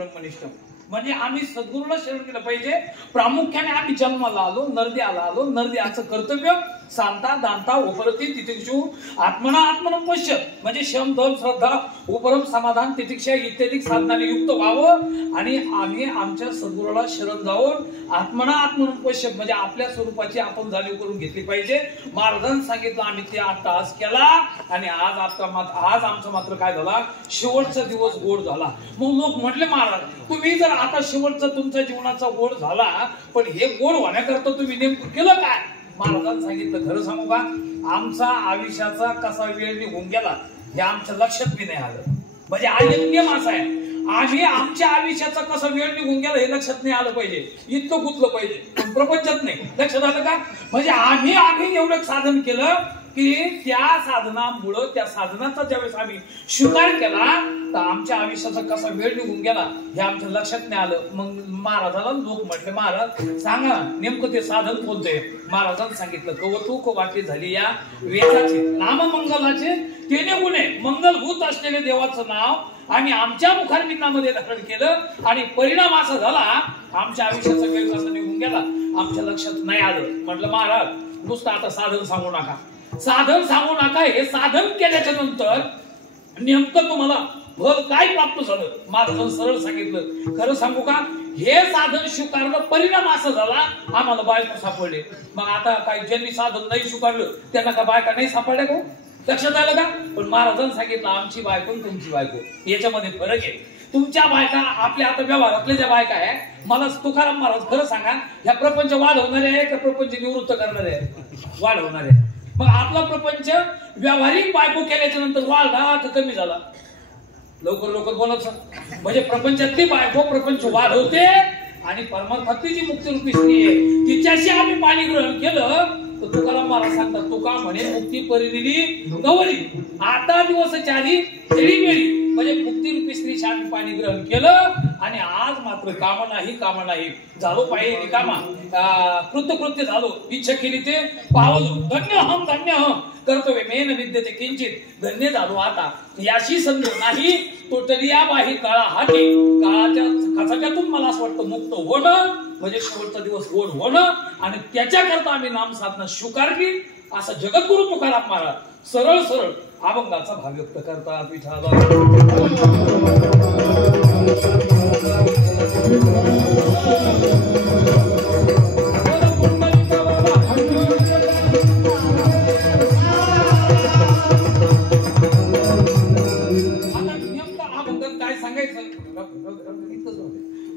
ब्रह्मनिष्ठ म्हणजे आम्ही सद्गुरूला शरण केलं पाहिजे। प्रामुख्याने आम्ही जन्माला आलो, नरद्याला आलो, नरद्याचं कर्तव्य शांता दांता उपरती तितिक्षु आत्मना आत्मनं पश्य म्हणजे शम दम श्रद्धा उपरम समाधान तितिक्षा इत्यादी साधनाने युक्त व्हावं आणि आम्ही आमच्या सद्गुरूला शरण जाऊन आत्मना आत्मनं पश्य म्हणजे आपल्या स्वरूपाची आपण जाणीव करून घेतली पाहिजे। महाराजांनी सांगितलं आम्ही ते 8 तास केला आणि आज आमचा मात्र काय झाला, शेवटचा दिवस गोड झाला। मग लोक म्हटले महाराज तुम्ही जर आता शेवटचा तुमच्या जीवनाचा गोड झाला पण हे गोड होण्याकरता तुम्ही नेमकं केलं काय? महाराजांनी सांगितलं खरं सांगू का, आमचा आयुष्याचा कसा वेळ निघून गेला हे आमच्या लक्षात बी नाही आलं। म्हणजे हा एक नियम असा आहे, आम्ही आमच्या आयुष्याचा कसा वेळ निघून गेला हे लक्षात नाही आलं पाहिजे, इतकं गुंतलं पाहिजे पण प्रपंचात नाही। लक्षात आलं का? म्हणजे आम्ही एवढं साधन केलं की त्या साधनामुळे त्या साधनाचा ज्यावेळेस आम्ही स्वीकार केला तर आमच्या आयुष्याचा कसा वेळ निघून गेला हे आमच्या लक्षात नाही आलं। मग महाराजाला लोक म्हटले महाराज सांगा नेमकं ते साधन कोणते? महाराजांनी सांगितलं कौतुक वाटी झाली या वेदाचे नाम मंगलाचे तेने गुणे मंगलभूत असलेले देवाचं नाव आम्ही आमच्या मुखारविंदामध्ये धारण केलं आणि परिणाम असा झाला आमच्या आयुष्याचा वेळ कसा निघून गेला आमच्या लक्षात नाही आलं। म्हटलं महाराज नुसतं आता साधन सांगू नका, साधन सांगू नका, हे साधन केल्याच्या नंतर नेमकं तुम्हाला फळ काय प्राप्त झालं महाराजांनी सरळ सांगितलं। खरं सांगू का, हे साधन स्वीकारलं परिणाम असा झाला आम्हाला बायको सापडले। मग आता काही ज्यांनी साधन नाही स्वीकारलं त्यांना का बायका नाही सापडल्या का? लक्षात आलं का? पण महाराजांनी सांगितलं आमची बायको तुमची बायको याच्यामध्ये फरक आहे। तुमच्या बायका आपल्या आता व्यवहारातल्या ज्या बायका आहे, मला तुकाराम महाराज खरं सांगा ह्या प्रपंच वाढवणारे आहे का प्रपंच निवृत्त करणारे आहे? वाढवणारे। मग आपला प्रपंच व्यावहारिक बायको केल्याच्या नंतर वाढला का कमी झाला? लवकर बोलायचं म्हणजे प्रपंचातली बायको प्रपंच वाढवते आणि परमार्थातली जी मुक्ती रूपी स्त्री आहे तिच्याशी आम्ही पाणी ग्रहण केलं तर तुकाराम महाराज सांगतात तुका म्हणे मुक्ती परिनिधी गवळी आता दिवसाच्या आधी खेळी मेळी म्हणजे मुक्ती रूपी स्त्रीशी आम्ही पाणी ग्रहण केलं आणि आज मात्र काम नाही झालो पाहिजे रिकामा कृतकृत्य झालो इच्छा केली ते पावलो धन्य हम कर्तव्य मेन विद्यते किंचित धन्य झालो आता याशी संध नाही तोटली या बाही काळा हाती काळाच्या खचाक्यातून मला असं वाटतं मुक्त होणं म्हणजे शेवटचा दिवस गोड होणं आणि त्याच्याकरता आम्ही नाम साधना स्वीकारली असं जगद्गुरु तुकाराम महाराज सरळ अभंगाचा भाव व्यक्त करतात। विठाला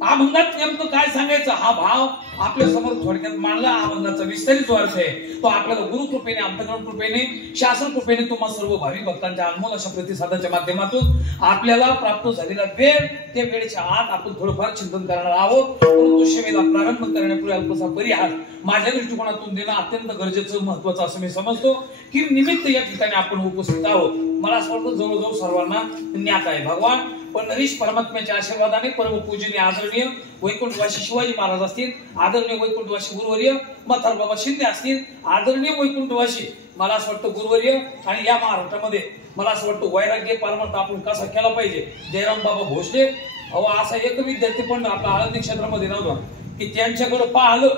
अभंगात नेमकं काय सांगायचं हा भाव आपल्या समोर थोडक्यात मांडला। अभंगाचा विस्तारित अर्थ आहे तो आपल्याला गुरुकृपेने अंतःकरण कृपेने शास्त्र कृपेने तुम्हा सर्व भाविक भक्तांच्या अनमोल अशा प्रतिसादाच्या माध्यमातून आपल्याला प्राप्त झालेला वेळ त्या वेळेच्या आत आपण थोडंफार चिंतन करणार आहोत। परंतु सेवेला प्रारंभ करण्यापूर्वी अल्पसा परिहार माझ्या दृष्टिकोनातून देणं अत्यंत गरजेचं महत्वाचं असं मी समजतो की निमित्त या ठिकाणी आपण उपस्थित आहोत। मला असं वाटतं जवळजवळ सर्वांना ज्ञात आहे भगवान पण हरीश परमात्म्याच्या आशीर्वादाने परम पूजनीय आदरणीय वैकुंठवासी शिवाजी महाराज असतील, आदरणीय वैकुंठवासी गुरुवर्य मथार बाबा शिंदे असतील, आदरणीय वैकुंठवासी मला असं वाटतं गुरुवर्य आणि या महाराष्ट्रामध्ये मला असं वाटतं वैराग्य परमार्थ आपण कसा केला पाहिजे जयराम बाबा भोसले असा एक विद्यार्थी पण आपल्या आळंदी क्षेत्रामध्ये नव्हता की त्यांच्याकडे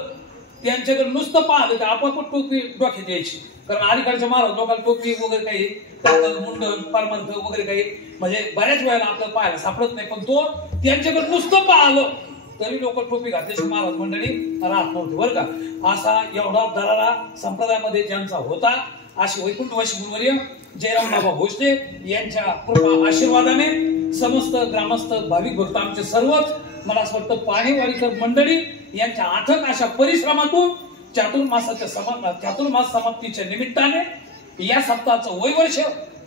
त्यांच्याकडे नुसतं पाहिलं की आपापच टोपी डोक्यात यायची। कारण अलीकडच्या महाराज लोकांना टोपी वगैरे काही मुंडन परमार्थ वगैरे काही म्हणजे बऱ्याच वेळेला आपल्याला पाहायला सापडत नाही, पण तो त्यांच्याकडे नुसतं पाहिलं तरी लोक टोपी घातल्याची महाराज मंडळी राहत नव्हते बरं का। असा एवढा दरारा संप्रदायामध्ये ज्यांचा होता अशी वैकुंठवासी गुरुवर्य जयराम बाबा भोसले यांच्या कृपा आशीर्वादाने समस्त ग्रामस्थ भाविक भक्त आमचे सर्वच मला असं वाटतं पाणीवाडीकर मंडळी यांच्या अथक अशा परिश्रमातून चातुर्मास समाप्तीच्या निमित्ताने या सप्ताहाचं वैवर्ष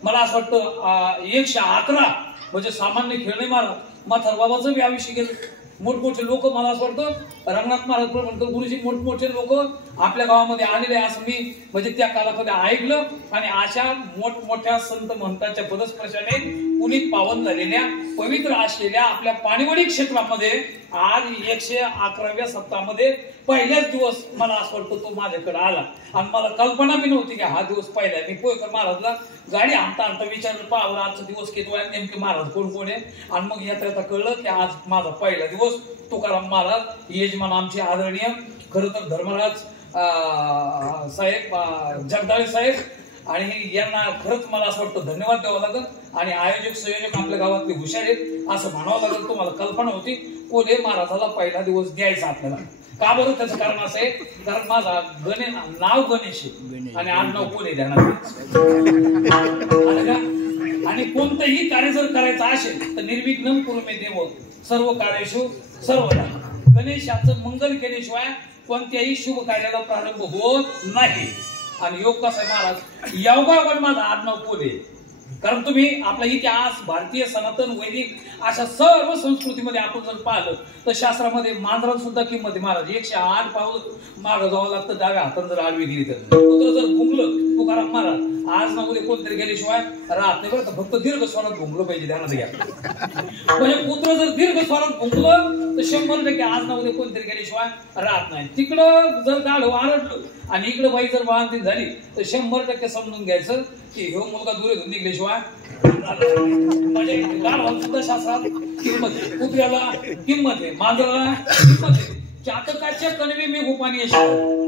मला असं वाटतं 111 म्हणजे सामान्य खेळणे महाराज मथार बाबाचं बी आयुष्य गेलं मोठमोठे लोक, मला असं वाटतं रंगनाथ महाराज म्हणतो गुरुजी मोठमोठे लोक आपल्या गावामध्ये आलेले असं मी म्हणजे त्या कालामध्ये ऐकलं. आणि अशा मोठमोठ्या संत महंतांच्या पदस्पर्शाने पुनीत पावन झालेल्या पवित्र असलेल्या आपल्या पाणीवडी क्षेत्रामध्ये आज 111व्या सप्ताहामध्ये पहिल्याच दिवस मला असं वाटतं तो माझ्याकडे आला. आणि मला कल्पना बी नव्हती की हा दिवस पहिला. मी पोयकर महाराजला गाडी आणता आणता विचारलं, पावर आजचा दिवस किती आहे, नेमके महाराज कोण कोण आहे. आणि मग येता कळलं की आज माझा पहिला दिवस. तुकाराम महाराज यजमान आमचे आदरणीय, खरं तर धर्मराज साहेब जगदाळे साहेब, आणि यांना खरंच मला असं वाटतं धन्यवाद द्यावा लागेल. आणि आयोजक संयोजक आपल्या गावातले हुशार आहेत असं म्हणावं लागेल. तुम्हाला कल्पना होती कोल्हे महाराजाला पहिला दिवस द्यायचा आपल्याला. का बरं? त्याचं कारण असं आहे, कारण माझा नाव गणेश आहे आणि आडनाव कोल्हे देणार. आणि कोणतंही कार्य जर करायचं असेल तर निर्विघ्नं कुरु मे देव सर्व कार्येषु सर्वदा. गणेशाचं मंगल केल्याशिवाय कोणत्याही शुभ कार्याला प्रारंभ होत नाही. आणि योग कसा आहे महाराज, योगावर माझा आडनाव कोल्हे. कारण तुम्ही आपला इतिहास, भारतीय सनातन वैदिक अशा सर्व संस्कृतीमध्ये आपण जर पाहिलं तर शास्त्रामध्ये मांजराला सुद्धा किंमत आहे महाराज. 108 पाऊल मागं जावं लागतं डाव्या हाताने जर आडवी गेली तर. कुत्र जर भुंकलं, तुकाराम महाराज आज ना उद्या कोणतरी गेल्याशिवाय राहत नाही बरं का. फक्त दीर्घ स्वरात भुंकलं पाहिजे, ध्यानात घ्या. म्हणजे कुत्र जर दीर्घ स्वरात भुंकलं तर 100% आज ना उद्या कोणतरी गेल्याशिवाय राहत नाही. तिकडं जर गाढव आरडलं आणि इकडे बाई जर बाळंतीण झाली तर 100% समजून घ्यायचं की ह्यो मुलगा दूर निघल्याशिवाय. म्हणजे गाढवाला सुद्धा शास्त्रात किंमत आहे, कुत्र्याला किंमत आहे, मांजराला किंमत आहे. चातकाच्या कणवी मी गोपानी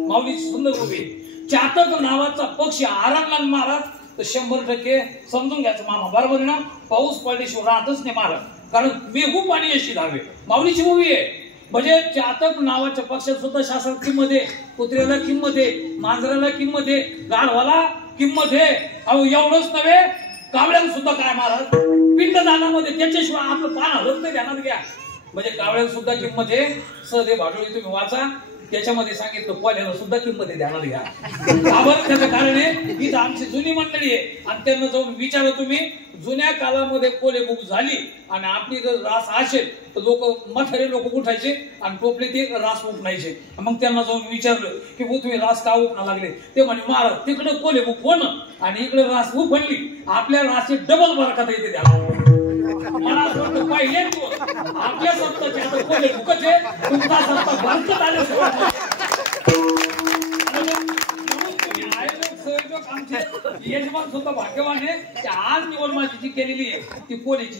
माऊली सुंदर उभी. चातक नावाचा पक्षी आरामला महाराज तर 100% समजून घ्यायचं मामा बरोबर ना. पाऊस पडल्याशिवाय राहतच नाही महाराज, कारण मेघू पाणी अशी धावे माऊलीची उभी आहे. म्हणजे चातक नावाच्या पक्षात सुद्धा शास्त्रात किंमत आहे, कुत्र्याला किंमत आहे, मांजराला किंमत आहे, गाढवाला किंमत आहे. अहो एवढंच नव्हे, कावळ्याला सुद्धा काय महाराज पिंडदानामध्ये त्याच्याशिवाय आपलं पान हलत नाही, ध्यानात घ्या. म्हणजे कावळ्याला सुद्धा किंमत आहे. सहदेव भाडोळी तुम्ही वाचा, त्याच्यामध्ये सांगितलं कोल्याला सुद्धा किंमत आहे, ध्यानात घ्या. त्याचं कारण आहे ही आमची जुनी मंडळी आहे आणि त्यांना जाऊन विचारा तुम्ही. जुन्या काळामध्ये कोले बुक झाली आणि आपली जर रास असेल तर लोक म्हातारे लोक उठायचे आणि टोपले ते रास उपणायचे. मग त्यांना जाऊन विचारलं की तुम्ही रास का उपणा लागले, ते म्हणे महाराज तिकडे कोले बुक होणं आणि इकडे रास उपणली, आपल्या रासचे डबल बरकत येते. मला असं वाटतं पाहिले आपल्या सत्ताचे आता कोले बुकच आहे, तुमचा सत्ता बरकत आले. यजमान सुद्धा भाग्यवान आहे की आज निवड माझी जी केलेली आहे ती कोणीची.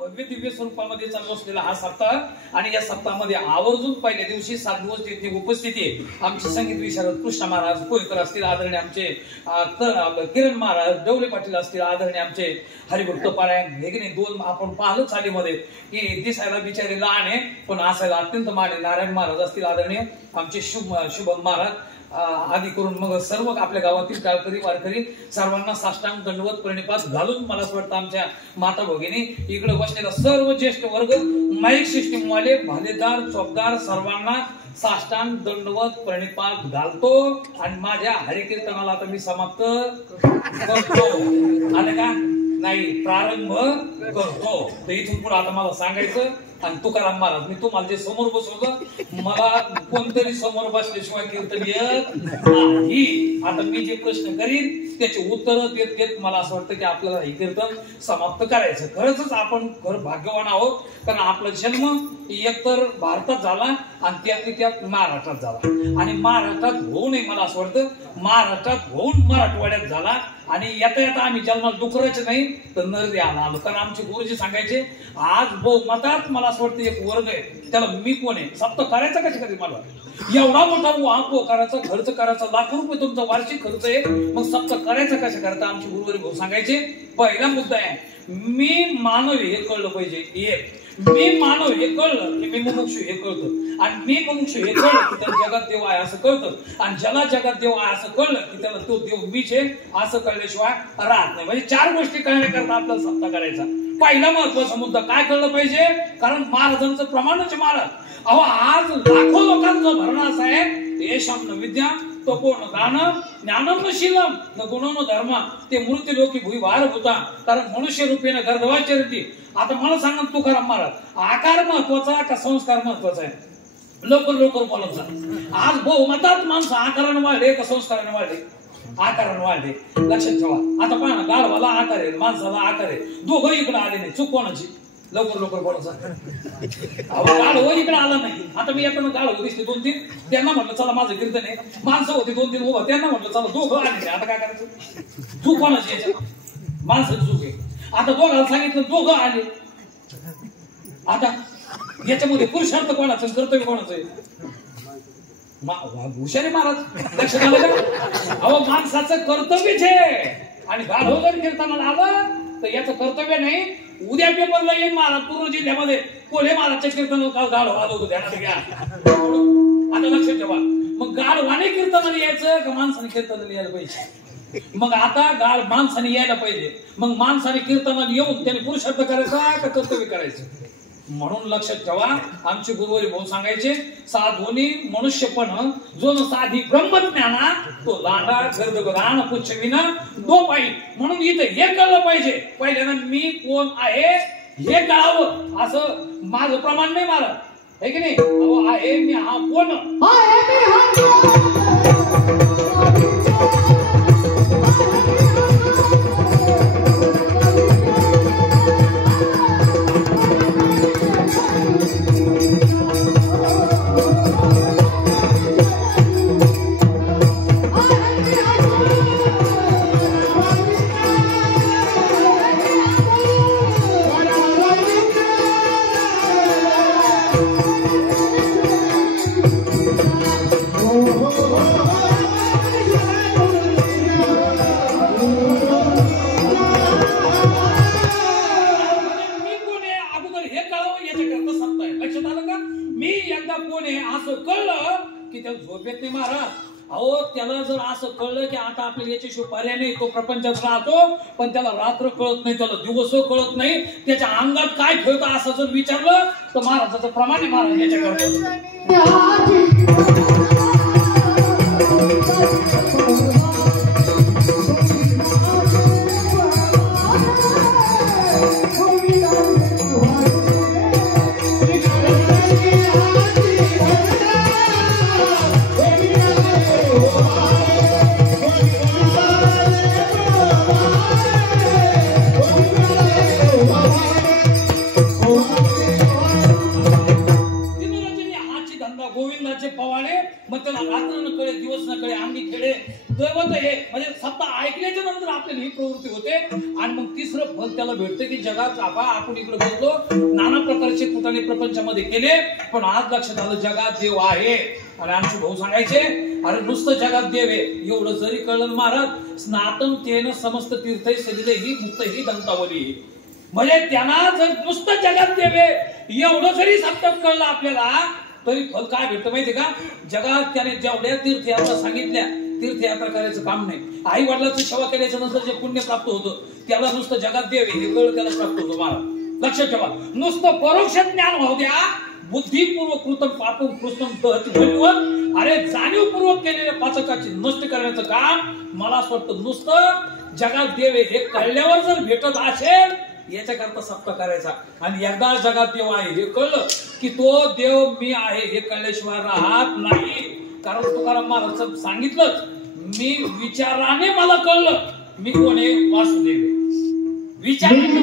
भव्य दिव्य स्वरूपामध्ये चालू असलेला हा सप्ताह आणि या सप्ताहामध्ये आवर्जून पहिल्या दिवशी 7 दिवस तिथे उपस्थिती आहे. आमचे संगीत विशारद कृष्ण महाराज कोळकर असतील, आदरणीय आमचे किरण महाराज डवले पाटील असतील, आदरणीय आमचे हरिभक्त पारायण हे की नाही. 2 आपण पाहिलं चालीमध्ये की दिसायला बिचारे लहान आहे पण असायला अत्यंत मान आहे. नारायण महाराज असतील, आदरणीय आमचे शुभम महाराज आदी करून मग सर्व आपल्या गावातील टाळकरी वारकरी सर्वांना साष्टांग दंडवत प्रणिपात घालून मला असं वाटतं आमच्या माता भगिनी इकडे बसलेला सर्व ज्येष्ठ वर्ग माईक सिस्टीम वाले भालेदार चौकदार सर्वांना साष्टांग दंडवत प्रणिपात घालतो. आणि माझ्या हरिकीर्तनाला आता मी समाप्त करतो. आले का नाही, प्रारंभ करतो. तर इथून पुढे आता मला सांगायचं. आणि तुकाराम महाराज मी तुम्हाला जे समोर बसवलं मला कोणतरी समोर बसल्याशिवाय कीर्तन येत नाही. आता मी जे प्रश्न करीन त्याचे उत्तर देत देत मला असं वाटतं की आपल्याला हे कीर्तन समाप्त करायचं. खरंच आपण भाग्यवान आहोत, कारण आपला जन्म एकतर भारतात झाला आणि त्यात महाराष्ट्रात झाला. आणि महाराष्ट्रात होऊनही मला असं वाटतं महाराष्ट्रात होऊन मराठवाड्यात झाला. आणि येता येता आम्ही जन्माला डुकरायचं नाही तर नरदे आला. कारण आमचे गुरुजी सांगायचे आज बहुमतात मला असं वाटतं एक वर्ग आहे त्याला मी कोण आहे सप्त करायचा कशी कधी. मला एवढा मोठा वाहन करायचा खर्च करायचा लाखो रुपये तुमचा वार्षिक खर्च आहे, मग सप्त करायचा कशा करता. आमचे गुरुवारी भाऊ सांगायचे पहिला मुद्दा आहे मी मानव हे कळलं पाहिजे. एक मी मानव हे कळलं की मी मुमुक्षु हे कळतं. आणि मी मुमुक्षु हे कळलं की त्याला जगात देव आहे असं कळतं. आणि ज्याला जगात देव आहे असं कळलं की त्याला तो देव मीच आहे असं कळल्याशिवाय राहत नाही. म्हणजे 4 गोष्टी कळण्याकरता आपल्याला सप्ताह करायचा. पहिला महत्वाचा मुद्दा काय कळलं पाहिजे, कारण महाराजांचं प्रमाणच महाराज. अहो आज लाखो लोकांचं भरणं असं आहे येशाम विद्या तपोन दान ज्ञानम शीलम न गुणोन धर्म ते मूर्ती लोकी भुई वार होता कारण मनुष्य रूपेने गर्दवाचरती. आता मला सांगा तुकाराम महाराज आकार महत्वाचा का संस्कार महत्वाचा आहे? लवकर लवकर बोलत जा. आज बहुमतात माणसं आकाराने वाढले का संस्काराने वाढले? आकाराने वाढले. लक्षात ठेवा. आता पहा ना, गाढवाला आकार आहे, माणसाला आकार आहे, दोघं इकडे आले नाही. चूक कोणाची? लवकर लवकर बोलत जा. गाढव इकडे आला नाही. आता मी एका गाढव दिसले 2-3, त्यांना म्हटलं चला माझं कीर्तन आहे. माणसं होती 2-3 उभा, त्यांना म्हटलं चला दोघं आले नाही. आता काय करायचं? चूक कोणाची याच्यात? माणसाची चूक आहे. आता दोघांना सांगितलं, दोघं आले. आता याच्यामध्ये पुरुषार्थ कोणाचं कर्तव्य कोणाचं आहे? हुशारी महाराज. लक्षात आलं का? अहो माणसाचं कर्तव्यच आहे. आणि गाढव जर कीर्तनाला आलं तर याचं कर्तव्य नाही. उद्या पेपरला येईल महाराज पूर्ण जिल्ह्यामध्ये कोल्हे महाराजच्या कीर्तनाला गाढव आलो होतो, ध्यानात घ्या. आता लक्षात ठेवा. मग गाढवाने कीर्तनाला यायचं का माणसाने कीर्तनाला यायला पाहिजे? मग आता माणसाने यायला पाहिजे. मग माणसाने कीर्तनाला येऊन त्याने पुरुषार्थ करायचा का कर्तव्य करायचं? म्हणून लक्षात ठेवा. आमचे गुरुवारी भाऊ सांगायचे साधोनी मनुष्यपण जो न साधी ब्रह्मज्ञाना तो लांडा गर्दगदान पुच्छविना दो पायी. म्हणून इथे हे कळलं पाहिजे पहिल्यांदा मी कोण आहे हे कळावं. असं माझं प्रमाण नाही मला, आहे की नाही? अहो आहे मी हा कोण झोपेत नाही महाराज. अहो त्याला जर असं कळलं की आता आपल्याला याच्याशिवाय पर्याय नाही, तो प्रपंचात राहतो पण त्याला रात्र कळत नाही, त्याला दिवस कळत नाही, त्याच्या अंगात काय खेळतं असं जर विचारलं तर महाराजाचं प्रमाण आहे. महाराज याच्याकडे पवाळे. मग त्याला रात्र न कळे दिवस न कळे अंगी खेळे दैवत हे म्हणजे सत्ता ऐकल्याच्या नंतर आपल्याला ही प्रवृत्ती होते. आणि मग तिसरं फल त्याला भेटतं की जगात आपण इकडे बसलो नाना प्रकारचे कुटाने प्रपंचामध्ये केले पण आज लक्षात आलं जगात देव आहे. आणि आमचे भाऊ सांगायचे अरे नुसतं जगात देव आहे एवढं जरी कळलं महाराज स्नातन तेन समस्त तीर्थ सलिले ही मुक्त ही दंतावली. म्हणजे त्यांना जर नुसतं जगात देव आहे एवढं जरी सत्यात कळलं आपल्याला तरी फल काय भेटतं माहितीये का? जगात त्याने जेवढ्या तीर्थयात्रा सांगितल्या तीर्थयात्रा करायचं काम नाही. आई वडिलांची सेवा केल्याच्या नंतर जे पुण्य प्राप्त होतं त्याला नुसतं जगात देव हे कळ त्याला प्राप्त होतं. मला लक्षात ठेवा. नुसतं परोक्ष ज्ञान होऊ द्या बुद्धिपूर्वक कृतम पापम कृष्ण अरे जाणीवपूर्वक केलेल्या पाचकाची नष्ट करण्याचं काम मला असं वाटतं नुसतं जगात देव हे कळल्यावर जर भेटत असेल याच्याकरता सप्ताह करायचा. आणि एकदा जगात देव आहे हे कळलं की तो देव मी आहे हे कळल्याशिवाय राहत नाही. कारण तुकाराम महाराज सांगितलं मी विचाराने मला कळलं मी कोण आहे वासुदेव. विचाराने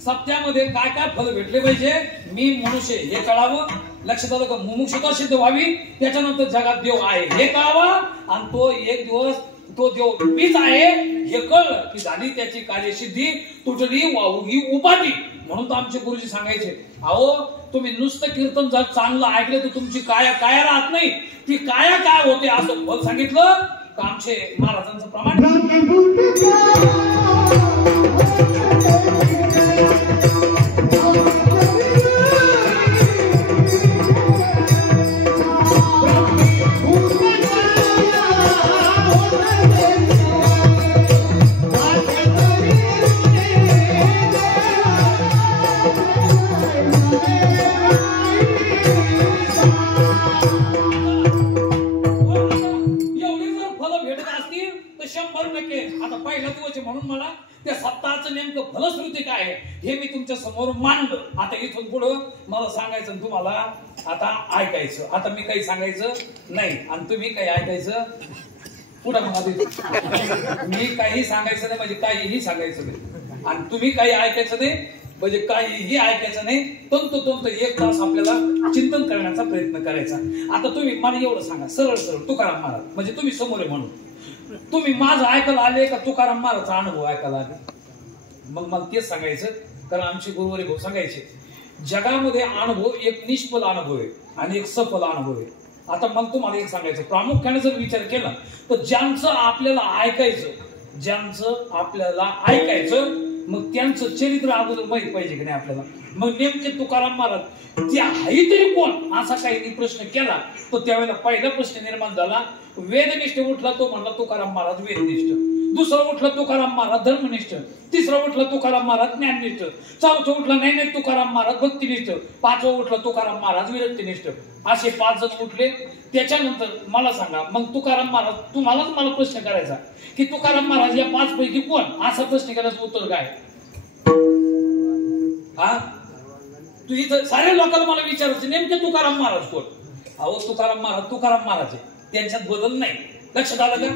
सप्त्यामध्ये काय काय फल भेटले पाहिजे, मी मनुष्य हे कळावं, लक्षात आलं का, मुमुक्षुता सिद्ध व्हावी, त्याच्यानंतर जगात देव आहे हे कळावं, आणि तो एक दिवस तो देव मीच आहे हे कळलं की झाली त्याची कार्यसिद्धी, तुटली वाहुगी उपाधी. म्हणून तर आमचे गुरुजी सांगायचे, अहो तुम्ही नुसतं कीर्तन जर चांगलं ऐकलं तर तुमची काया काया राहत नाही, ती काया काय होते असं फल सांगितलं का आमचे महाराजांचं प्रमाण. म्हणून मला त्या सत्ताचं नेमकं फलश्रुती काय आहे हे मी तुमच्या समोर मांडलं. आता इथून पुढं मला सांगायचं तुम्हाला आता ऐकायचं. आता मी काही सांगायचं नाही आणि तुम्ही काही ऐकायचं पुढं. मग मी काही सांगायचं नाही म्हणजे काहीही सांगायचं नाही आणि तुम्ही काही ऐकायचं नाही म्हणजे काहीही ऐकायचं नाही. तंतोतंत 1 तास आपल्याला चिंतन करण्याचा प्रयत्न करायचा. आता तुम्ही मला एवढं सांगा सरळ सरळ, तुकाराम महाराज म्हणजे तुम्ही समोर आहे म्हणून तुम्ही माझं ऐकायला आले का तुकाराम महाराजचा अनुभव ऐकायला आले? मग मला तेच सांगायचं, कारण आमचे गुरुवारी भाऊ सांगायचे जगामध्ये अनुभव एक निष्फल अनुभव आहे आणि एक सफल अनुभव आहे. आता मला तुम्हाला एक सांगायचं, प्रामुख्याने जर विचार केला तर ज्यांचं आपल्याला ऐकायचं मग त्यांचं चरित्र अगोदर माहित पाहिजे की नाही आपल्याला. मग नेमके तुकाराम महाराज ते आहे तरी कोण असा काही प्रश्न केला तर त्यावेळेला पहिला प्रश्न निर्माण झाला, वेदनिष्ठ उठला तो म्हणला तुकाराम महाराज वेदनिष्ठ, दुसरा उठला तुकाराम महाराज धर्मनिष्ठ, तिसरा उठला तुकाराम महाराज ज्ञाननिष्ठ, चौथा उठला नाही तुकाराम महाराज भक्तिनिष्ठ, पाचवा उठला तुकाराम महाराज विरक्तिनिष्ठ. असे 5 जण उठले. त्याच्यानंतर मला सांगा मग तुकाराम महाराज, तुम्हालाच मला प्रश्न करायचा की तुकाराम महाराज या 5 पैकी कोण, असा प्रश्न करायचं उत्तर काय? हा तू इथं साऱ्या लोकांना मला विचारायचं नेमके तुकाराम महाराज कोण? अहो तुकाराम महाराज आहे, त्यांच्यात बदल नाही. लक्षात आलं का?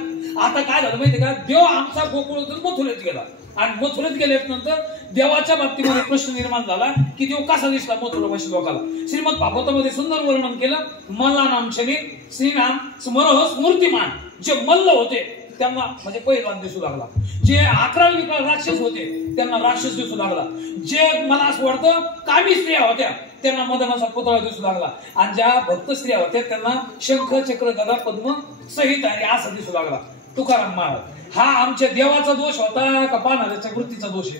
आता काय झालं माहिती का, देव आमचा गोकुळातून मथुरेत गेला आणि मथुरेत गेल्यानंतर देवाच्या बाबतीमध्ये प्रश्न निर्माण झाला की देव कसा दिसला मथुरावासी लोकांना. श्रीमद भागवतामध्ये सुंदर वर्णन केलं, मल्लानाम क्षणी श्रीनाम स्मरह स्मूर्तिमान. जे मल्ल होते त्यांना म्हणजे पहिलवान दिसू लागला, जे 11 राक्षस होते त्यांना राक्षस दिसू लागला, जे मला असं वाटतं कामी स्त्रिया होत्या त्यांना मदनाचा पुतळा दिसू लागला, आणि ज्या भक्त स्त्रिया होत्या त्यांना शंख चक्र गदा पद्म सहित आहे असं दिसू लागला. तुकाराम महाराज हा आमच्या देवाचा दोष होता का पाहणाऱ्याच्या वृत्तीचा दोष आहे?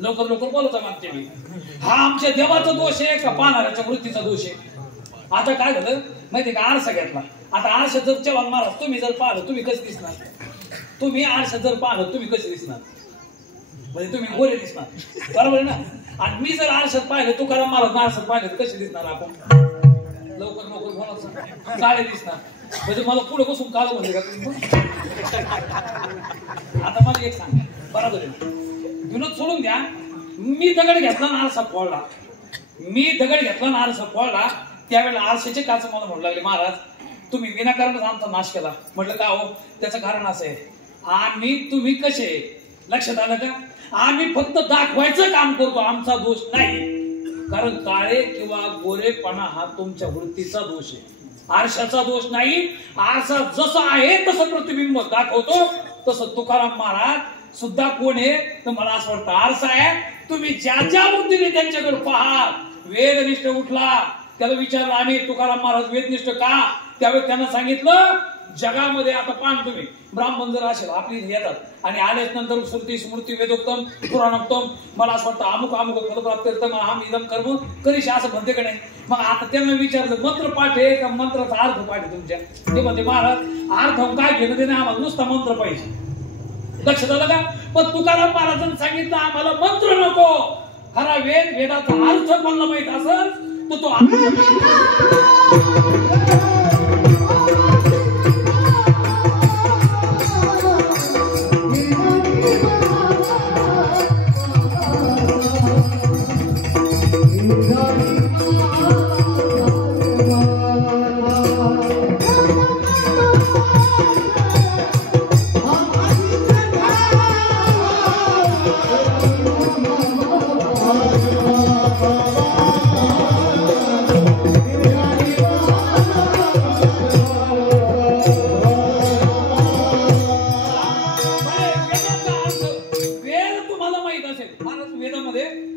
लवकर बोलता मागते मी. हा आमच्या देवाचा दोष आहे का पाहणाऱ्याच्या वृत्तीचा दोष आहे? आता काय झालं माहितीये का, आरसा घेतला. आता आरसा जर चव्हाण महाराज तुम्ही जर पाहिलं तुम्ही कसे दिसणार? तुम्ही आरसा जर पाहिलं तुम्ही कसे दिसणार? म्हणजे तुम्ही गोरे दिसणार, बरोबर आहे ना? आणि मी जर आरशात पाहिलं तुकाराम महाराज आरशात पाहिलं कसे दिसणार आपण? लवकर बोलायचं, काळे दिसणार. म्हणजे मला पुढे बसून काळ म्हणजे का तुम्ही? आता मला एक सांगा, बरोबर आहे, विनोद सोडून द्या. मी दगड घेतला ना आरसा फोडला, त्यावेळेला आरशाचे काच मला म्हणू लागले, महाराज तुम्ही विनाकारणच आमचा नाश केला. म्हटलं का हो? त्याचं कारण असं आहे, तुम्ही कसे लक्षात आलं का, आम्ही फक्त दाखवायचं काम करतो, आमचा दोष नाही. कारण काळे किंवा गोरेपणा हा तुमच्या वृत्तीचा दोष आहे, आरशाचा दोष नाही. आरसा जसं आहे तसं प्रतिबिंब दाखवतो. तसं तुकाराम महाराज सुद्धा कोण आहे तर मला असं वाटतं आरसा आहे. तुम्ही ज्या वृत्तीने त्यांच्याकडे पहा. वेदनिष्ठ उठला, त्याला विचारलं आम्ही तुकाराम महाराज वेदनिष्ठ का? त्यावेळी त्यांना सांगितलं जगामध्ये आता पान तुम्ही ब्राह्मण जर असेल आपली येतात आणि आल्याच नंतर श्रुती स्मृती वेदोक्तम पुराणोक्तम मला असं वाटतं अमुक फलप्राप्त्यर्थम अहम इदम कर्म करीश असं म्हणते का नाही? मग आता त्यांना विचारलं मंत्र पाठ आहे का मंत्राचा अर्थ पाठ आहे तुमच्या? ते म्हणते महाराज अर्थ काय घेणं ते नाही, आम्हाला नुसता मंत्र पाहिजे. लक्षात आलं का? पण तुकाराम महाराजांनी सांगितलं आम्हाला मंत्र नको, खरा वेदाचा अर्थ कोणाला माहित असेल तर तो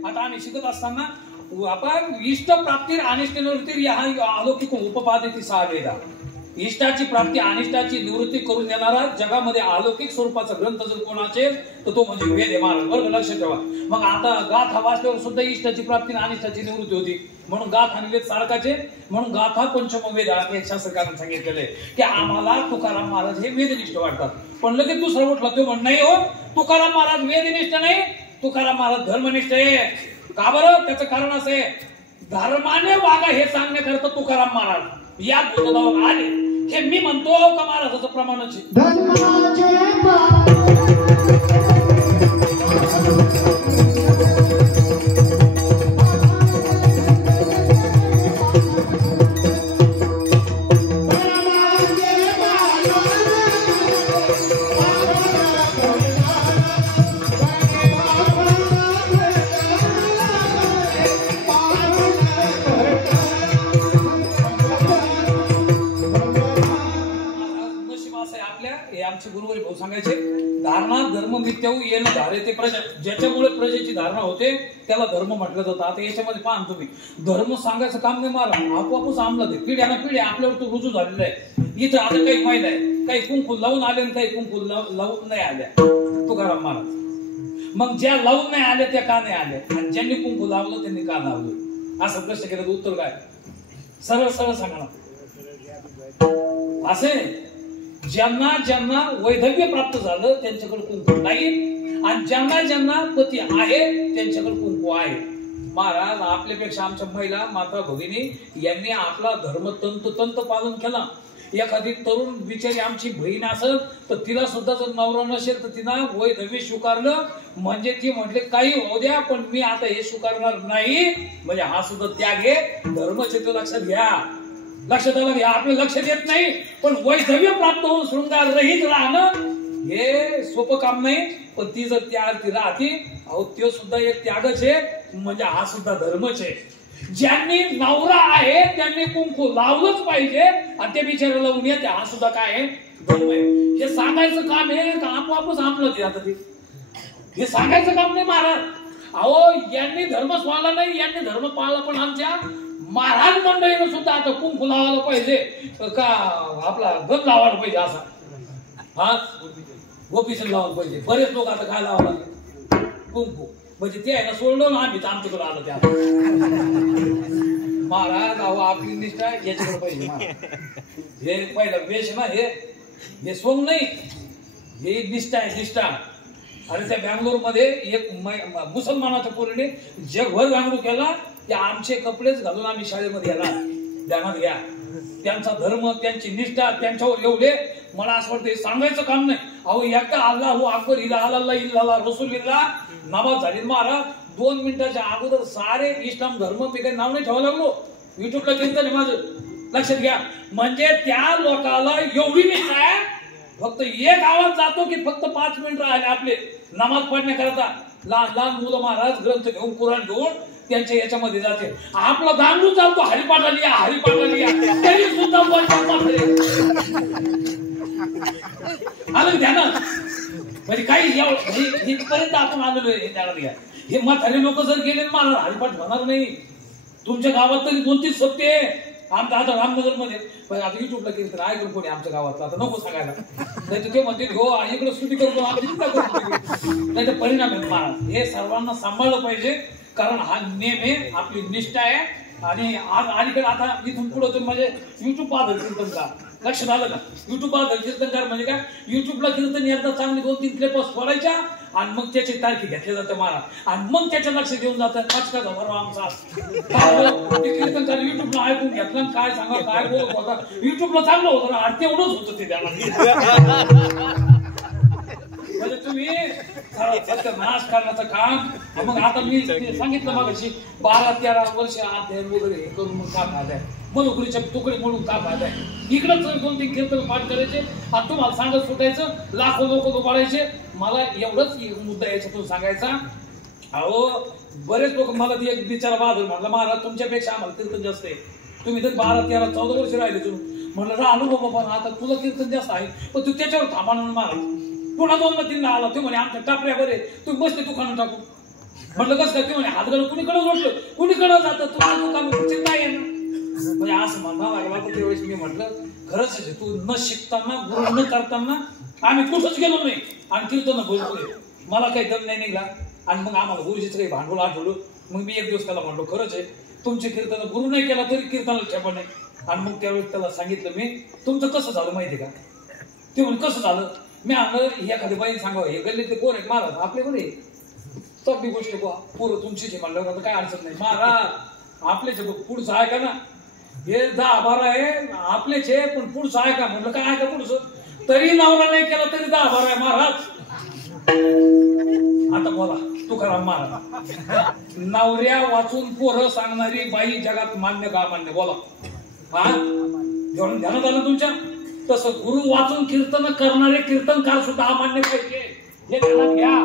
आता आम्ही शिकत असताना आपण इष्ट प्राप्ती अनिष्ट निवृत्ती या अलौकिक उपपादिती 6 वेदा. इष्टाची प्राप्ती अनिष्टाची निवृत्ती करून देणारा जगामध्ये अलौकिक स्वरूपाचा ग्रंथ जर कोण असेल तर तो म्हणजे वेद आहे महाराज. बरं लक्ष ठेवा. मग आता गाथा वाचल्यावर सुद्धा इष्टाची प्राप्ती आणि अनिष्टाची निवृत्ती होती म्हणून गाथा आणि वेद सारखाचे म्हणून गाथा पंचम वेद हे शास्त्रकारांनी सांगितलेलं आहे की आम्हाला तुकाराम महाराज हे वेदनिष्ठ वाटतात. पण लगेच दुसरा उठला तो म्हण नाही हो तुकाराम महाराज वेदनिष्ठ नाही तुकाराम महाराज धर्मनिष्ठ आहे. का बरं? त्याचं कारण असं आहे धर्माने वागा हे सांगण्याकरता तुकाराम महाराज या बोधावर आले. हे मी म्हणतो का महाराजाचं प्रमाणच गुरुवारी भाऊ सांगायचे धारणा धर्म मिथ्याऊ येणं धारे ते प्रजा ज्याच्यामुळे प्रजेची धारणा होते त्याला धर्म म्हटलं जातं. आता याच्यामध्ये पाहा तुम्ही धर्म सांगायचं काम नाही मारा आपोआपच आमला ते पिढ्याना पिढ्या आपल्यावर तो रुजू झालेला आहे. इथं आता काही महिला आहे काही कुंकू लावून आले आणि काही कुंकू लावून नाही आल्या तुकाराम महाराज. मग ज्या लावून नाही आल्या त्या का नाही आल्या आणि ज्यांनी कुंकू लावलं त्यांनी का लावलं असं प्रश्न केलं उत्तर काय? सरळ सरळ सांगा. असे ज्यांना ज्यांना वैधव्य प्राप्त झालं त्यांच्याकडे कुंकू नाही आणि ज्यांना ज्यांना पती आहे त्यांच्याकडे कुंकू आहे. महाराज आपल्यापेक्षा आमच्या महिला माता भगिनी यांनी आपला धर्म तंतोतंत पालन केला. एखादी तरुण बिचारी आमची बहीण असेल तर तिला सुद्धा जर नवरा नसेल तर तिला वैधव्य स्वीकारलं म्हणजे ती म्हटले काही होऊ द्या पण मी आता हे स्वीकारणार नाही म्हणजे हा सुद्धा त्याग आहे. धर्मचित्र लक्षात घ्या. लक्षात आलं घ्या. आपलं लक्ष देत नाही पण वैधव्य प्राप्त होऊन शृंगार रहित राहणं हे सोपं काम नाही. पण ती जर ती राहते अहो तो सुद्धा एक त्यागच आहे म्हणजे हा सुद्धा धर्मच आहे. ज्यांनी नवरा आहे त्यांनी कुंकू लावलंच पाहिजे आणि ते बिचारा लावून येते हा सुद्धा काय आहे धर्म आहे. हे सांगायचं काम आहे का आपोआपच आपलं ते आता ते हे सांगायचं काम नाही महाराज. अहो यांनी धर्म सोडला नाही यांनी धर्म पाळला पण आमच्या महाराज मंडळीनं सुद्धा आता कुंकू लावायला पाहिजे का आपला गंध लावायला पाहिजे असा हा गोपीचंद लावायला पाहिजे. बरेच लोक आता काय लावायला लागले कुंकू म्हणजे ते आहे ना सोडलं ना आम्ही आमच्याकडे आलं त्या महाराज. अहो आपली निष्ठा याच्याकडे पाहिजे हे पहिला वेश ना हे सोंग नाही हे निष्ठा आहे निष्ठा. आणि त्या बँगलोर मध्ये एक मुसलमानाच्या पोरीने जगभर गांगडू केला ते आमचे कपडेच घालून आम्ही शाळेमध्ये याला ध्यानात घ्या. त्यांचा धर्म त्यांची निष्ठा त्यांच्यावर एवढे मला असं वाटतं सांगायचं काम नाही. अहो एकटा अल्लाहू अकबर इलाहा इल्लल्लाह रसूलुल्लाह नमाज झाली महाराज 2 मिनिटाच्या अगोदर सारे इस्लाम धर्म मी काही नाव नाही ठेवायला लागलो. युट्यूबला कीर्तन आहे माझं लक्षात घ्या. म्हणजे त्या लोकाला एवढी निष्ठा आहे फक्त एक आवाज जातो की फक्त 5 मिनिट राहिले आपले नमाज पढण्याकरता. लहान लहान मुलं महाराज ग्रंथ घेऊन कुराण घेऊन त्यांच्या याच्यामध्ये जाते. आपला गांडू चालतो हरिपाठाला लिया तरी सुद्धा आलं ध्यानात म्हणजे काही इथपर्यंत आपण आलेलो आहे ध्यानात घ्या. हे म्हातारे लोक जर गेले मला हरिपाठ होणार नाही. तुमच्या गावात तरी 2-3 सप्ते आमच्या आता रामनगर मध्ये पण आता युट्यूबला कीर्तन ऐकून कोणी आमच्या गावात आता नको सांगायला नाही ते म्हणते हो इकडे स्तुती करतो आमची चिंता करतो नाही तर परिणाम आहे महाराज. हे सर्वांना सांभाळलं पाहिजे कारण हा नेम आहे आपली निष्ठा आहे. आणि अलीकडे आता इथून पुढे तुम्ही म्हणजे युट्यूब पाहत कीर्तनकार लक्षात आलं का? युट्यूब पाहत कीर्तनकार म्हणजे काय युट्यूबला कीर्तन एकदा चांगली 2-3 क्लिप सोडायच्या आणि मग त्याची तारखी घेतल्या जाते महाराज आणि मग त्याच्या लक्ष देऊन जातात 5 आमचा कीर्तनकार युट्यूबला ऐकून घेतलं काय सांगा काय बोलत होता युट्यूबला चांगलं होतं ना आणि तेवढंच होतं ते त्याला म्हणजे तुम्ही नाश करण्याचं काम. मग आता मी सांगितलं मागाशी 12-13 वर्ष अध्ययन वगैरे हे करून मग का फायदा आहे मनुकुरीच्या तुकडे म्हणून का फायदा आहे. इकडंच 2-3 कीर्तन पाठ करायचे आणि तुम्हाला सांगत सुटायचं लाखो लोक उभारायचे. मला एवढंच मुद्दा याच्यातून सांगायचा. अहो बरेच लोक मला ती एक बिचारा बहादूर म्हटलं महाराज तुमच्यापेक्षा आम्हाला कीर्तन जास्त आहे. तुम्ही तर 12-13-14 वर्ष राहिले तुम्ही म्हणलं राहिलो बाबा आता तुला कीर्तन जास्त आहे पण तू त्याच्यावर थांबा महाराज. पुन्हा 2-3 आला तू म्हणे आमच्या टापऱ्यावर आहे तुम्ही बसले दुकानं टाकू म्हटलं कसं काय? ते म्हणे हातगड कुणीकडे लोटलं, कुणीकडे जातं, तुम्हाला काम चिंता आहे ना. म्हणजे असं म्हणा लागला. तर त्यावेळेस मी म्हटलं खरंच आहे, तू न शिकताना गुरु न करताना आम्ही कुठंच गेलो नाही आणि कीर्तन बोलतोय, मला काही दम नाही निघला. आणि मग आम्हाला गुरुजीचं काही भांडवल आठवलं. मग मी एक दिवस त्याला म्हणलो खरंच आहे, तुमचे कीर्तन गुरु नाही केला तरी कीर्तनाला ठेपण नाही. आणि मग त्यावेळेस त्याला सांगितलं मी, तुमचं कसं झालं माहिती का? ते म्हणजे कसं झालं? मी आणलं एखादी बाईने सांगावं, हे गल्लीतले कोण आहेत महाराज आपले बरे तब्बी गोष्ट पोरं तुमची म्हणलं तर काय अडचण नाही. महाराज आपलेच पुढचं आहे का ना, हे 10-12 आहे आपलेच आहे, पण पुढचं आहे का? म्हटलं काय आहे का पुढचं? तरी नवरा नाही केला तरी 10-12 आहे महाराज. आता बोला तुकाराम महाराज, नवऱ्या वाचून पोरं सांगणारी बाई जगात मान्य का मान्य? बोला. हा जेवढं ध्यानात आलं तुमच्या? तसं गुरु वाचून कीर्तन करणारे कीर्तनकार सुद्धा अमान्य पाहिजे, हे ध्यानात घ्या.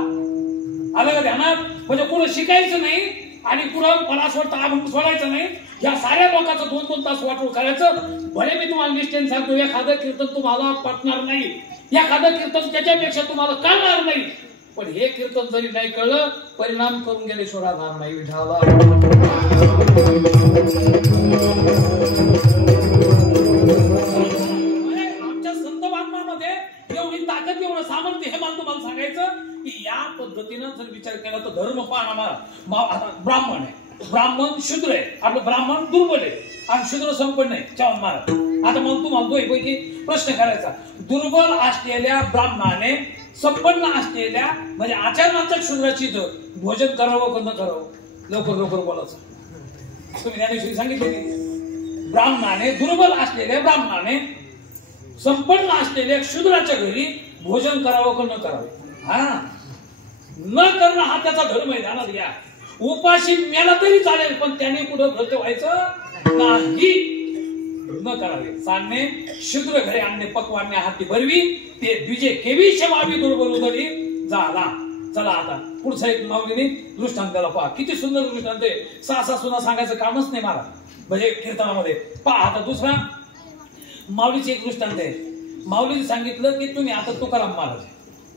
आलं का ध्यानात? म्हणजे कुठं शिकायचं नाही आणि कुठं मला असं वाटतं अभंग सोडायचं नाही. या साऱ्या लोकांचं 2-2 तास वाटून करायचं. भले मी तुम्हाला निश्चय सांगतो, एखादं कीर्तन तुम्हाला पटणार नाही, एखादं कीर्तन त्याच्यापेक्षा तुम्हाला कळणार नाही, पण हे कीर्तन जरी नाही कळलं परिणाम करून गेले राहणार नाही. विठाला आमच्या संत बांधवांमध्ये एवढी ताकद, एवढं सामर्थ्य, हे मला तुम्हाला सांगायचं की या पद्धतीनं जर विचार केला तर धर्म पाहणा आता ब्राह्मण आहे, ब्राह्मण शूद्र आहे, आपलं ब्राह्मण दुर्बल आहे आणि शूद्र संपन्न आहे चव्हाण महाराज. आता मला तुम्हाला दोन्हीपैकी प्रश्न करायचा, दुर्बल असलेल्या ब्राह्मणाने संपन्न असलेल्या म्हणजे आचरणाच्या शूद्राची भोजन करावं का न करावं? लवकर लवकर बोलायचं. तुम्ही ज्ञानेश्वरी सांगितले की ब्राह्मणाने, दुर्बल असलेल्या ब्राह्मणाने संपन्न असलेल्या शूद्राच्या घरी भोजन करावं का न करावं? हा, न करणं हा त्याचा धर्म आहे, ध्यानात घ्या. उपाशी मेला तरी चालेल, पण त्याने कुठं भ्रष्ट व्हायचं नाही, न करावे. सांडणे शूद्र घरे आणणे पक्वाने हाती भरवी, ते द्विजे केवी शमावी दुर्बल उदरी झाला. चला आता पुढचा एक माऊलीने दृष्टांत त्याला पहा, किती सुंदर दृष्टांत आहे. 6 सुना सांगायचं कामच नाही मला म्हणजे कीर्तनामध्ये. पहा आता दुसरा माऊलीचे एक दृष्टांत आहे. माऊलीने सांगितलं की तुम्ही आता तुकाराम महाराज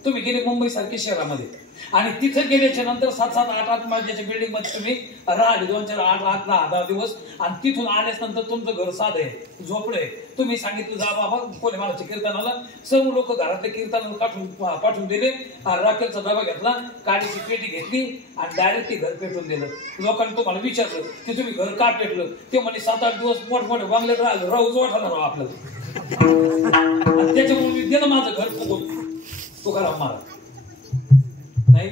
तुम्ही गेले मुंबई सारख्या शहरामध्ये आणि तिथे गेल्याच्या नंतर 7-7, 8-8 मजल्याच्या बिल्डिंग मध्ये तुम्ही राहिले 2-4, 8-8, 10-10 दिवस आणि तिथून आल्याच नंतर तुमचं घर साधं आहे, झोपडं आहे. तुम्ही सांगितलं जा बाबा कोणी महाराजच्या कीर्तनाला, सर्व लोक घरातल्या कीर्तनाला पाठवून दिले. राखेलचा डबा घेतला, काडीची पेटी घेतली आणि डायरेक्ट ते घर पेटवून दिलं. लोकांनी तुम्हाला विचारलं की तुम्ही घर का पेटलं? ते म्हणे 7-8 दिवस मोठमोठे बंगल्यात राहिलं, राहूच वाटणार राव आपल्याला. त्याच्यामुळे मी दिलं माझं घर फुगून. तुकाराम महाराज नाही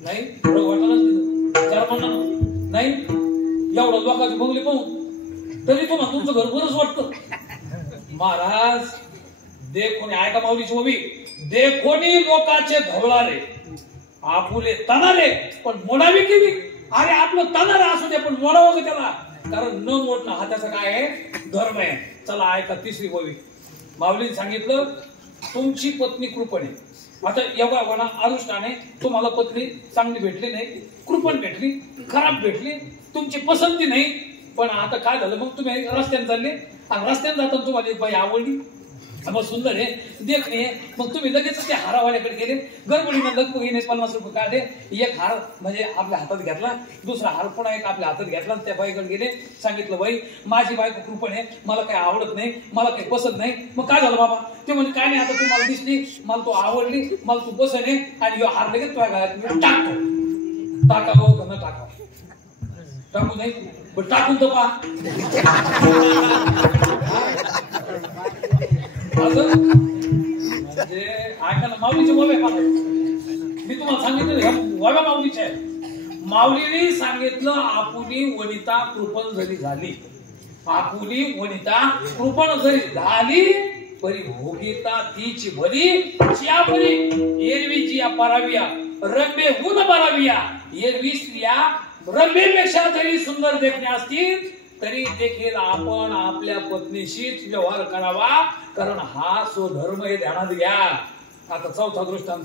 नाही वाटायलाच दिलं, चार म्हणा नाही एवढं लोकांची बंगली पाहून तरी तुम्हाला तुमचं घर बरंच वाटतं. महाराज देखोनी ऐका माऊलीची ओवी, देखोनी लोकांचे धवळारे आपुले तणारे पण मोडावी केली. अरे आपलं तणारे असू दे पण मोडावं का त्याला? कारण न मोडणं हा त्याचा काय आहे? धर्म आहे. चला ऐका तिसरी ओवी. माऊलीने सांगितलं तुमची पत्नी कृपण आहे. आता एवढा वना अनुष्ठाने तुम्हाला पत्नी चांगली भेटली नाही, कृपण भेटली, खराब भेटली, तुमची पसंती नाही. पण आता काय झालं मग तुम्ही रस्त्याने चालले आणि रस्त्याने जाताना तुम्हाला एक बाई आवडली, मग सुंदर आहे, देखणे आहे. मग तुम्ही लगेच त्या हारावाल्याकडे गेले, गडबडीने लगबगीने 50 रुपये काढले, एक हार म्हणजे आपल्या हातात घेतला, दुसरा हार पुन्हा एक आपल्या हातात घेतला. त्या बाईकडे गेले, सांगितलं बाई माझी बायको कृपण आहे, मला काही आवडत नाही, मला काही पसंत नाही. मग काय झालं बाबा? ते म्हणजे काय नाही, आता तू मला दिसली, मला तू आवडली, मला तू पसंत आहे आणि हार लगेच तुझ्या घरात मी टाकतो. टाकावं का न टाकावं? टाकू नाही टाकून तर पहा. म्हणजे ऐका ना माऊलीचे बोल आहे. मी तुम्हाला सांगितलं वडा माऊलीचे आहे. माऊलीने सांगितलं आपुली वनिता कृपण जरी झाली, आपुली वनिता कृपण जरी झाली परी भोगिता तीची भरी चिया परी एरवी जिया पराविया रंबे हुन पराविया. एरवी स्त्रिया रंबेपेक्षा जरी सुंदर देखणे असतील तरी देखील आपण आपल्या पत्नीशीच व्यवहार करावा, कारण हा स्वधर्म हे ध्यानात घ्या. आता चौथा दृष्टांत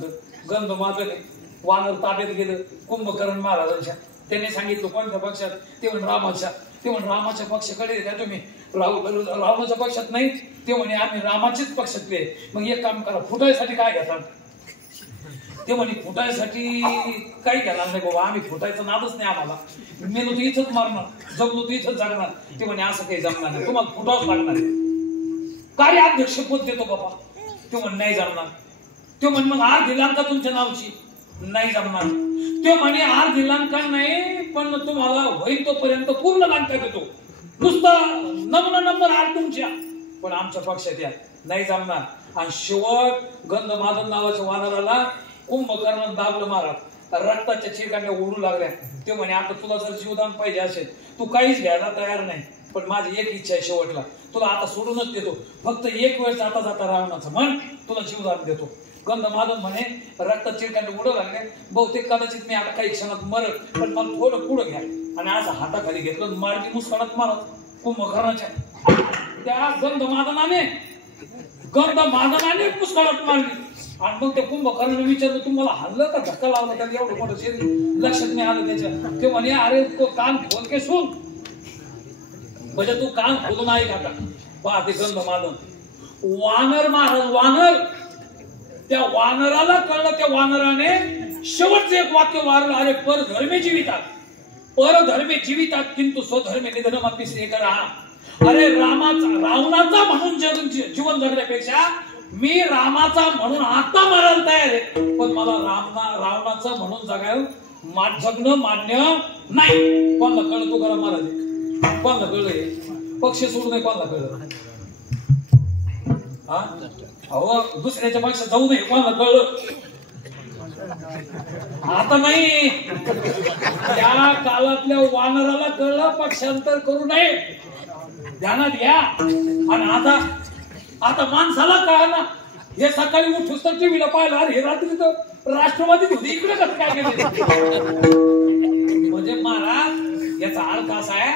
गंधमादने वानर ताब्यात गेलं कुंभकर्ण महाराजांच्या. त्यांनी सांगितलं कोणत्या पक्षात? ते म्हण रामाच्या. ते म्हण रामाच्या पक्षाकडे द्या तुम्ही. रावणाच्या पक्षात नाही. ते म्हणे आम्ही रामाचेच पक्षातले. मग एक काम करा, फुटायसाठी काय घेतात? ते म्हणे फुटायसाठी काही घेणार नाही बाबा, आम्ही फुटायचं नादच नाही आम्हाला, मेलो तर इथंच मारणार, जगलो तर इथंच जगणार. ते म्हणे असं काही जमणार नाही, तुम्हाला फुटावंच लागणार आहे. कार्याध्यक्ष पद देतो बाबा. ते म्हणे नाही जमणार. ते म्हणे मग आर दिलांका तुमच्या नावची, नाही जमणार. ते म्हणे आर दिलांका नाही, पण तुम्हाला होईल तोपर्यंत पूर्ण लांका देतो, नुसता नंबर आर तुमच्या, पण आमच्या पक्षात या, नाही जमणार. आणि शेवट गंधमादन नावाच्या वानराला कुंभकर्ण दाबलं महाराज, रक्ताच्या चिरकांड्या ओढू लागल्या. ते म्हणे आता तुला जर जीवदान पाहिजे असेल, तू काहीच घ्यायला तयार नाही, पण माझी एक इच्छा आहे शेवटला, तुला आता सोडूनच देतो, फक्त एक वेळ जाता जाता रावणाचं म्हण, तुला जीवदान देतो. गंधमादन म्हणे रक्तात चिरकांडे उडू लागले, बहुतेक कदाचित मी आता काही क्षणात मरल, पण मला थोडं पुढं घ्या. आणि आज हाताखाली घेतलं, मारली मुसकानात मारत कुंभकर्णाच्या. त्या गंधमादनाने मुसकानात मारली. आणि मग त्या कुंभकर्णाने विचारलं, तुम्हाला हल्लं का धक्का लावला त्याला एवढं मोठं शरीर, लक्षात नाही आलं त्याच्या. ते म्हणे अरे तो कान खोल के सुन, म्हणजे तू कान खोलून ऐक आता. पाहते गंधमादन वानर महाराज, वानर, त्या वानराला कळलं, त्या वानराने शेवटचं एक वाक्य वारलं, अरे परधर्मे जीवितात, परधर्मे जीवितात किंतु स्वधर्मे निधनमपि स्नेहकरः. अरे रावणाचा म्हणून जीवन जगण्यापेक्षा मी रामाचा म्हणून आता मरायला तयार आहे, पण मला रावणाचं म्हणून जगणं मान्य नाही. कोणाला कळलं तो करा महाराज, कोणाला कळलं पक्ष सोडू नये, कोणाला कळलं हा अहो दुसऱ्याच्या पक्षात जाऊ नये, कोणाला कळलं आता नाही. या काळातल्या वानराला कळलं पक्षांतर करू नये, ध्यानात घ्या. आणि आता माणसाला कळलं, हे सकाळी उठूस तर टीव्हीला पाहिलं, अरे हे रात्री तर राष्ट्रवादीत होती, इकडे कसं काय केलं. म्हणजे महाराज याचा अर्थ असा आहे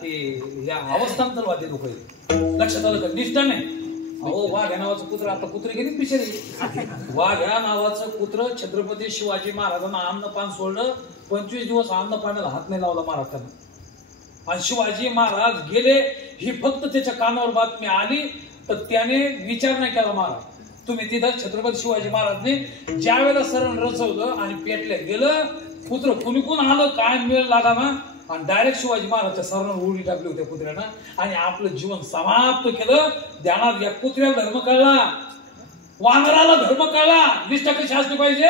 की या अवस्थांतरवादी लोक लक्षात आलं का, निष्ठा नाही. अहो वाघ्या नावाचं कुत्र, आता कुत्रे गेली पिशरी, वाघ्या नावाचं कुत्र छत्रपती शिवाजी महाराजांना अन्नपान सोडलं, 25 दिवस अन्न पाण्याला हात नाही लावला महाराजांना. आणि शिवाजी महाराज गेले ही फक्त त्याच्या कानावर बातमी आली, तर त्याने विचार नाही केला महाराज. तुम्ही तिथं छत्रपती शिवाजी महाराजने ज्या वेळेला सरण रचवलं आणि पेटले गेलं, कुत्र कुणीकून आलं काय मिळ लागा ना, आणि डायरेक्ट शिवाजी महाराजच्या सरणावर उडी टाकली होत्या कुत्र्यानं, आणि आपलं जीवन समाप्त केलं. ध्यानात या कुत्र्याला धर्म कळला, वानराला धर्म कळला, निष्ठा कशी असली पाहिजे.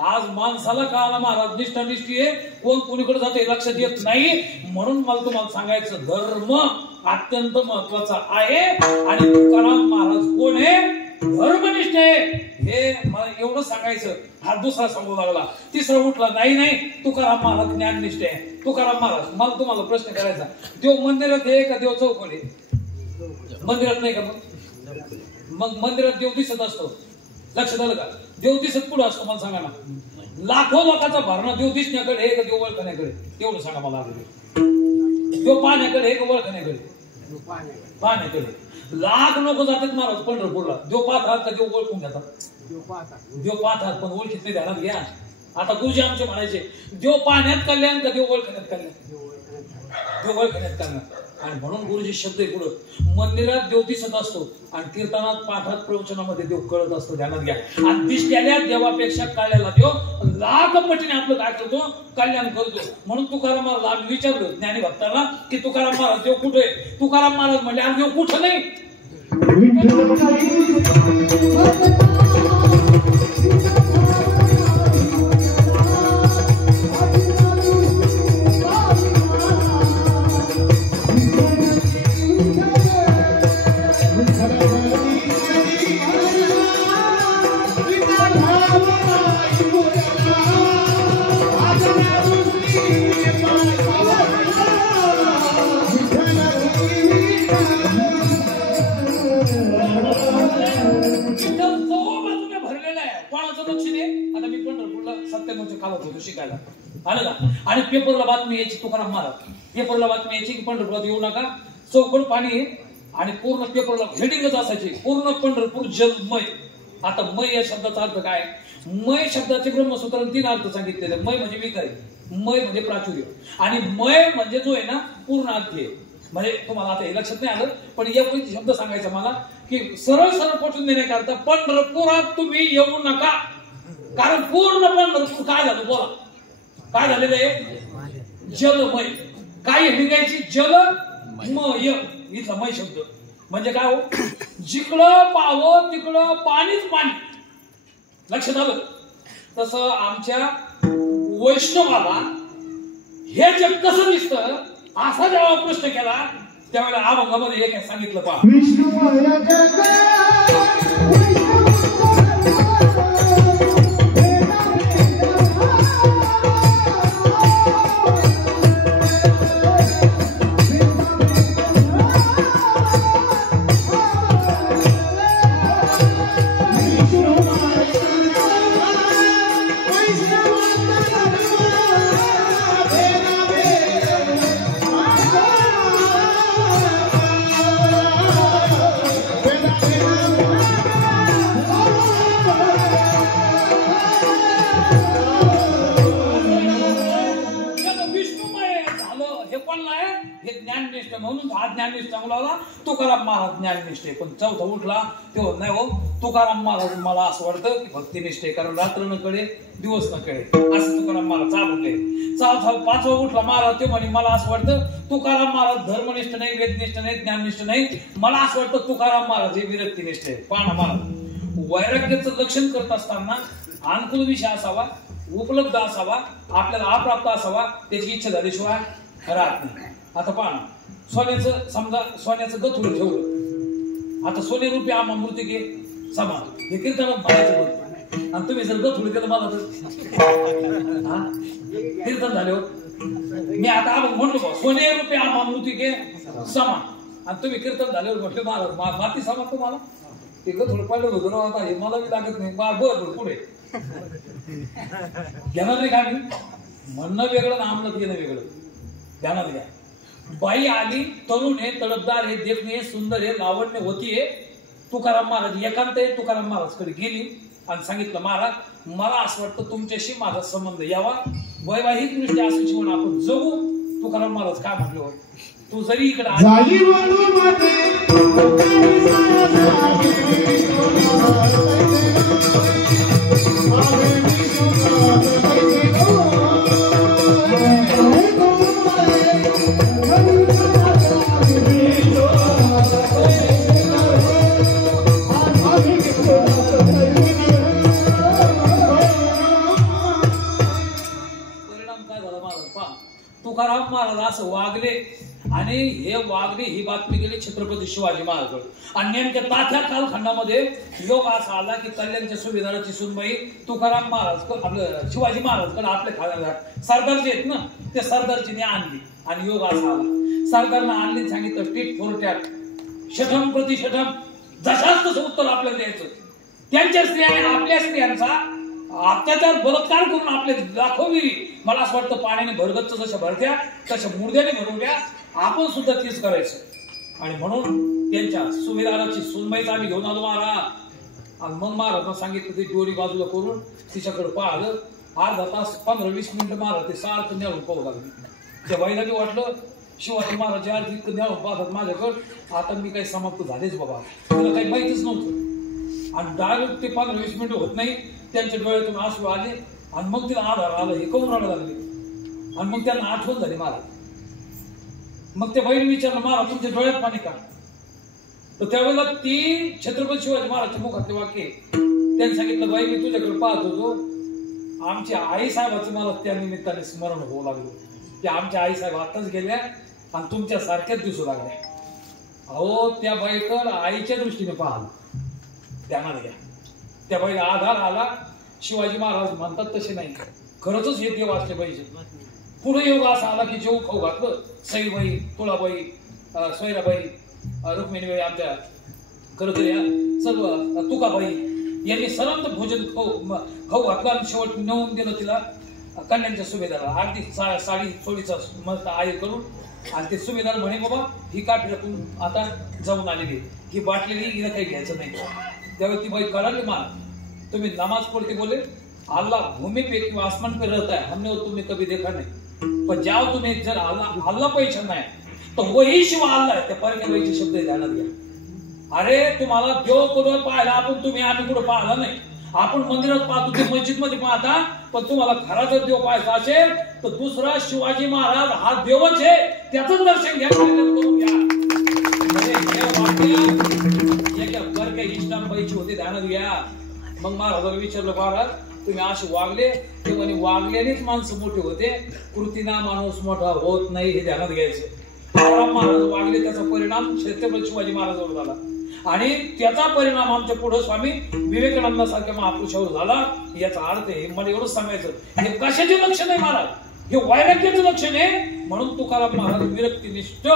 आज माणसाला कळाला महाराज निष्ठा निष्ठी आहे, कोण कोणीकडे जाते लक्षात येत नाही. म्हणून मला तुम्हाला सांगायचं, धर्म अत्यंत महत्वाचा आहे. आणि तुकाराम महाराज कोण आहे, धर्मनिष्ठ आहे, हे मला एवढं सांगायचं. हा दुसरा सांगू लागला, तिसरा उठला, नाही तुकाराम महाराज ज्ञाननिष्ठ आहे. तुकाराम महाराज, मला तुम्हाला प्रश्न करायचा, देव मंदिरात आहे का देव चौकडे? मंदिरात नाही का? मग मंदिरात देव दिसत असतो, लक्षात आलं का? देव दिसत पुढे असतो, मला सांगा ना. लाखो लोकांचा भरणा देव दिसण्याकडे आहे का देव ओळखण्याकडे? एवढं सांगा मला. देव पाहण्याकडे आहे का ओळखण्याकडे? पाहण्याकडे. लाख लोक जातात महाराज पंढरपूरला, देव पाहतात का देव ओळखून घेतात? देव पाहतात पण ओळखीत नाही, ध्यानात घ्या. आता गुरुजी आमचे म्हणायचे, देव पाहण्यात कल्याण का देव ओळखण्यात कल्याण? देव ओळखण्यात कल्याण. आणि म्हणून गुरुजी शब्द आहे पुढं, मंदिरात देव दिसत असतो आणि कीर्तनात पाठात प्रवचनामध्ये देव कळत असतो, ध्यानात घ्या. आणि दिसलेल्या देवापेक्षा कळलेला देव लाख पटीने आपलं काय करतो, कल्याण करतो. म्हणून तुकाराम महाराज आम्ही विचारलं ज्ञानी भक्तांना की तुकाराम महाराज देव कुठे? तुकाराम महाराज म्हणले आणि देव कुठं नाही. शिकायला आलं का? आणि पेपरला बातमी यायची, तुकाराम महाराज पेपरला बातमी यायची की पंढरपुरात येऊ नका, चौकड पाणी. आणि पूर्ण पेपरला हेडिंगच असायची, पूर्ण पंढरपूर जलमय. आता मय या शब्दाचा अर्थ काय? मय शब्दाचे ब्रह्मसूत्राने 3 अर्थ सांगितलेले. मय म्हणजे विकार, मय म्हणजे प्राचुर्य, आणि मय म्हणजे जो आहे ना पूर्ण अर्थ आहे. म्हणजे तुम्हाला आता हे लक्षात नाही आलं, पण एक शब्द सांगायचा मला की सरळ सरळ पटवून देण्याकरता पंढरपुरात तुम्ही येऊ नका. कारण पूर्ण पंढरपूर काय झालं बोला, काय झालेलं आहे? जलमय. काय निघायची? जलमय. इथला मय शब्द म्हणजे काय हो? जिकडं पाहावं तिकडं पाणीच पाणी. लक्षात आलं? तसं आमच्या वैष्णवाला हे जग कसं दिसतं असा जेव्हा प्रश्न केला त्यावेळेला अभंगामध्ये एक सांगितलं पहा, म्हणून हा ज्ञाननिष्ठ मुलाला तुकाराम महाराज ज्ञाननिष्ठ आहे. पण चौथा उठला तेव्हा नाही हो, तुकाराम महाराज मला असं वाटतं की भक्तिनिष्ठ आहे, कारण रात्र न कळे दिवस न कळे असं तुकाराम महाराज चाल उठले. पाचवा उठला महाराज ते म्हणे मला असं वाटतं तुकाराम महाराज धर्मनिष्ठ नाही, वेदनिष्ठ नाही, ज्ञाननिष्ठ नाही, मला असं वाटतं तुकाराम महाराज हे विरक्तिनिष्ठ आहे. पाहणा महाराज वैराग्याचं लक्षण करत असताना अनुकूल विषय असावा, उपलब्ध असावा, आपल्याला अप्राप्त असावा, त्याची इच्छा झाल्याशिवाय राहत नाही. आता पाहणा, सोन्याचं समजा सोन्याचं गथुडं ठेवलं, आता सोने रुपये आम्हा मृतिके समा हे कीर्तनात म्हणायचं बोलतो. आणि तुम्ही जर गथुडं केलं मला तर कीर्तन झाले हो. मी आता आपण म्हणलो सोने रुपये आम्हा मृतिके समा, आणि तुम्ही कीर्तन झाल्यावर म्हटले महाराज माती समा तुम्हाला ते गथुडं पडलं होतं ना, आता हे मला बी लागत नाही. बरं पुढे घेणार नाही का? मी म्हणणं वेगळं ना आमलं घेणं वेगळं. ध्यानात घ्या. बाई आली, तरुण आहे, तडफदार आहे, देखणी आहे, सुंदर आहे, लावण्य होती आहे. तुकाराम महाराज एकांत आहे, तुकाराम महाराजकडे गेली आणि सांगितलं महाराज मला असं वाटतं तुमच्याशी माझा संबंध यावा, वैवाहिक दृष्ट्या असं जीवन आपण जगू. तुकाराम महाराज काय म्हटले हो, तू जरी इकडे तुकाराम महाराज असं वागले आणि हे वागणे ही बातमी गेली छत्रपती शिवाजी महाराज. आणि नेमक्या तात्या कालखंडामध्ये योग असा आला की कल्याणच्या सुभेदाराची सुनबाई तुकाराम महाराज आपलं शिवाजी महाराजकडे आपले सरदारचे आहेत ना, ते सरदारची आणली आणि योग असा आला. सरकारनं आणली सांगितलं टीट फॉर टॅट, शठम प्रति शठम, जशाच तसं उत्तर आपल्याला द्यायचं. त्यांच्या स्त्रिया आपल्या स्त्रियांचा अत्याचार बलात्कार करून आपले दाखवली. मला असं वाटतं पाण्याने भरगच्च जशा भरत्या तशा मुर्द्याने भरवल्या, आपण सुद्धा तीच करायचं. आणि म्हणून त्यांच्या सुभेदाराची सुनबाईच आम्ही घेऊन आलो महाराज. आणि मग महाराजांना सांगितलं ती डोरी बाजूला करून तिच्याकडे पाहिलं. अर्धा तास 15-20 मिनिटं महाराज ते सारखं न्याळून पाहू लागले. त्या बाईला बी वाटलं शिवाजी महाराज आज इतकं न्याळून पाहतात माझ्याकडं, आता मी काही समाप्त झालेच बाबा, तुला काही माहितीच नव्हतं. आणि डायरेक्ट ते 15-20 मिनिटं होत नाही त्यांच्या डोळ्यातून आसू आले आणि मग तिला आधार आलं, हे करून रडायला लागले. आणि मग त्यांना आठवण झाली महाराज. मग त्या बाईने विचारलं महाराज तुमच्या डोळ्यात पाणी का? तर त्यावेळेला ती छत्रपती शिवाजी महाराजच्या मुखातले वाक्य त्यांनी सांगितलं बाई मी तुझ्याकडे पाहत होतो, आमच्या आई साहेबाचं मला त्या निमित्ताने स्मरण होऊ लागलं की आमच्या आई साहेब आताच गेल्या आणि तुमच्या सारख्याच दिसू लागल्या. अहो त्या बाईकडे आईच्या दृष्टीने पाहिलं. ध्यानात घ्या. त्या बाईला आधार आला. शिवाजी महाराज म्हणतात तसे नाही, खरंच हे देव असले पाहिजे. पुढे योग असा आला की जेव खाऊ घातलं. सईबाई, तुळाबाई, सोयराबाई, रुक्मिणीबाई आमच्या खरं तर या सर्व तुकाबाई यांनी सर्वांत भोजन खाऊ घातलं आणि शेवट नेऊन दिलं तिला कल्याणच्या सुभेदाराला. अगदी साडी चोळीचा मस्त आहे करून. आणि ते सुभेदार म्हणे बाबा ही काठीतून आता जाऊन आलेली, ही बाटलेली हिला काही घ्यायचं नाही. त्यावेळी ती बाई कळाली महाराज तुम्ही नमाज पढ़ते बोले अल्लाह भूमि पे कि आसमान पे रहता है, हमने वो तुम्हें कभी देखा नहीं. पर जाओ तुम्हें जर अल्लाह पहिचानना है तो वही शिव अल्लाह है. त्या परमेश्वराचे शब्द ध्यानात घ्या. अरे तुम्हाला देव कुठं पाहिला आपण, तुम्ही आम्ही कुठं पाहिला नाही. आपण मंदिरात पाहतो ते मस्जिद मध्ये पाहता, पण तुम्हाला खरा जर देव पाहायचा असेल तर दुसरा शिवाजी महाराज हा देवच आहे, त्याचं दर्शन घ्या, करून घ्या. एका बरक्या इष्टांबाईची होते, ध्यानात घ्या. मग महाराजाला विचारलं, महाराज तुम्ही असे वागले, ते म्हणे वागल्यानेच माणसं मोठे होते, कृतीना माणूस मोठा होत नाही, हे ध्यानात घ्यायचं. महाराज वागले, त्याचा परिणाम छत्रपती शिवाजी महाराजांवर झाला आणि त्याचा परिणाम आमच्या पुढे स्वामी विवेकानंदासारख्या महापुरुषावर झाला. याचा अर्थ आहे, मला एवढंच सांगायचं, हे कशाचे लक्षण आहे महाराज, हे वैराग्याचं लक्षण आहे. म्हणून तुकाराम महाराज विरक्तिनिष्ठ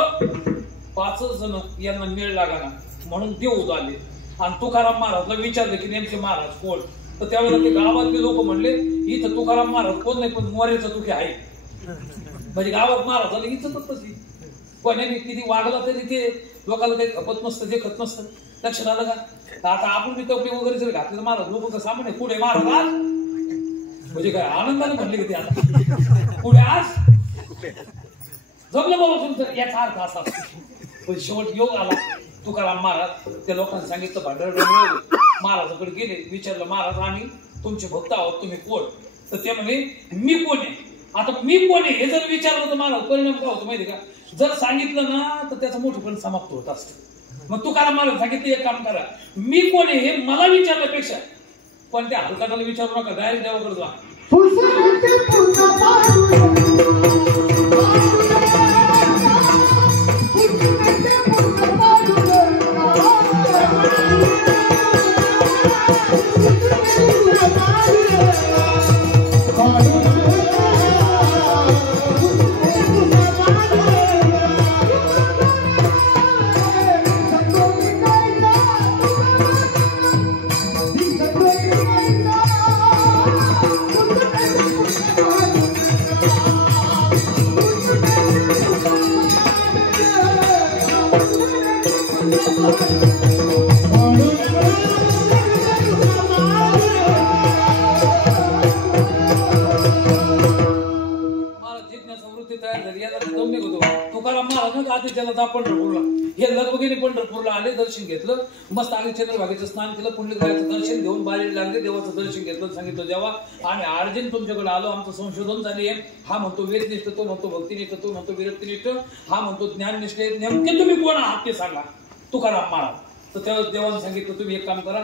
5 जण यांना मेळ लागाना म्हणून देव आले आणि तुकाराम महाराजला विचारले की नेमके महाराज कोण. तर त्यावेळेला ते गावातले लोक म्हणले, इथं तुकाराम महाराज कोण नाही, पण मोरेचा तुके आहे. म्हणजे गावात महाराजाला इथं तशी कोणी किती वागला तरी ते लोकांना काही खपत नसतं, ते खत नसतं. लक्षात आलं का? आता आपण बी कपडे वगैरे जर घातले तर महाराज लोक कसं सामान्य पुढे महाराज म्हणजे काय आनंदाने म्हणले की ते आता पुढे आज जमलं बाबा तुमचं, याचा अर्थ असा. पण शेवट योग आला, तुकाराम महाराज त्या लोकांना सांगितलं, भांडण महाराजाकडे गेले, विचारलं महाराज आम्ही तुमचे भक्त आहोत, तुम्ही कोण. तर ते म्हणे मी कोण आहे. आता मी कोण आहे हे जर विचारलं तर महाराज परिणाम काय होतो माहिती का, जर सांगितलं ना तर त्याचं मोठेपण समाप्त होत असतं. मग तुकाराम महाराज सांगितलं एक काम करा, मी कोण आहे हे मला विचारल्यापेक्षा पण त्या हलकाटाला विचारू नका, डायरेक्ट देवाकडे जा. पंढरपूरला हे लगबगीने पंढरपूरला आले, दर्शन घेतलं, मस्त आले, चंद्रभागेचं स्नान केलं, पुंडलिकाचं दर्शन घेऊन बाहेर लागले, देवाचं दर्शन घेतलं, सांगितलं देवा आणि अर्जुन तुमच्याकडे आलो, आमचं संशोधन झाले. हा म्हणतो वेदनिष्ठ, तो म्हणतो भक्तिनिष्ठ, तो म्हणतो विरक्तिनिष्ठ, हा म्हणतो ज्ञाननिष्ठ. नेमके तुम्ही कोण आहात ते सांगा तुकाराम महाराज. तर त्या देवानं सांगितलं तुम्ही एक काम करा,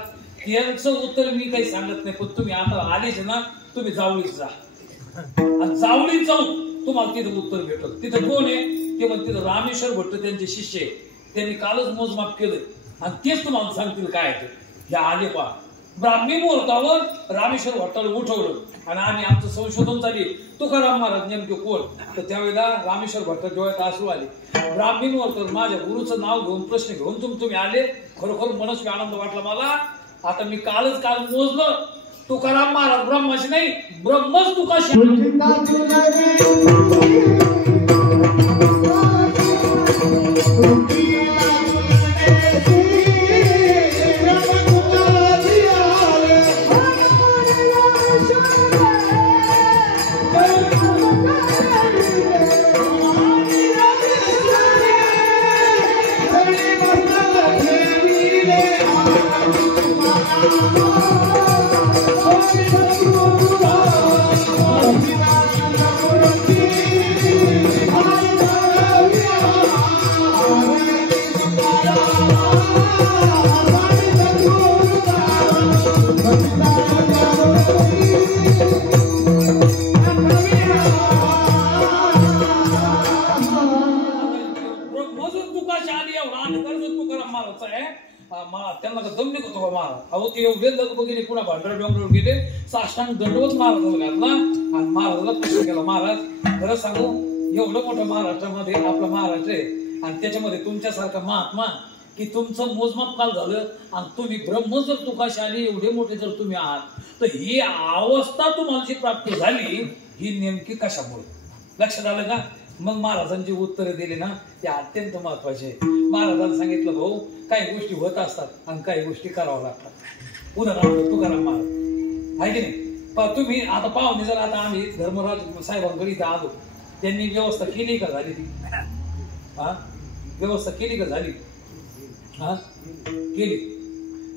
यांचं उत्तर मी काही सांगत नाही, पण तुम्ही आता आलेच ना, तुम्ही जावळीत जा आणि जावळीत जाऊन तुम्हाला तिथं उत्तर भेटल. तिथं कोण आहे ते म्हणते रामेश्वर भट्ट त्यांचे शिष्य आहे, त्यांनी कालच मोजमाप केलं आणि तेच तुम्हाला सांगतील काय आहे. हे आले पहा, ब्राह्मी मुहूर्तावर रामेश्वर भट्टाला उठवलं आणि आम्ही आमचं संशोधन झाले, तुकाराम महाराज नेमके कोण. तर त्यावेळेला रामेश्वर भट्ट डोळ्यात आसू आले. ब्राह्मी मुहूर्तावर माझ्या गुरुचं नाव घेऊन प्रश्न घेऊन तुम्ही आले, खरोखर मनस्वी आनंद वाटला मला. आता मी कालच मोजलं, तुकाराम महाराज ब्रह्माशी नाही, ब्रह्मच तुकाशी. त्यांना दम निघत होता महाराज. अहो ते एवढे लगबगीने पुन्हा भांडर डोंगरावर गेले, साष्टांग दंडवत महाराजाला घातला आणि महाराजाला प्रश्न केला, महाराज खरं सांगू एवढं मोठं महाराष्ट्रामध्ये आपला महाराष्ट्र आहे आणि त्याच्यामध्ये तुमच्यासारखा महात्मा की तुमचं मोजमाप काल झालं आणि तुम्ही ब्रह्म जर तुकाशी आली, एवढे मोठे जर तुम्ही आहात, तर ही अवस्था तुम्हाला जी प्राप्त झाली ही नेमकी कशामुळे. लक्षात आलं का? मग महाराजांची उत्तरे दिली ना ते अत्यंत महत्वाचे. महाराजांनी सांगितलं भाऊ काही गोष्टी होत असतात आणि काही गोष्टी कराव्या लागतात. उदाहरणार्थ तुकाराम महाराज आहे की नाही. तुम्ही आता पाहुणे जर आता आम्ही धर्मराज साहेबांकडे इथं आलो, त्यांनी व्यवस्था केली का झाली ती? हा व्यवस्था केली का झाली? हा केली.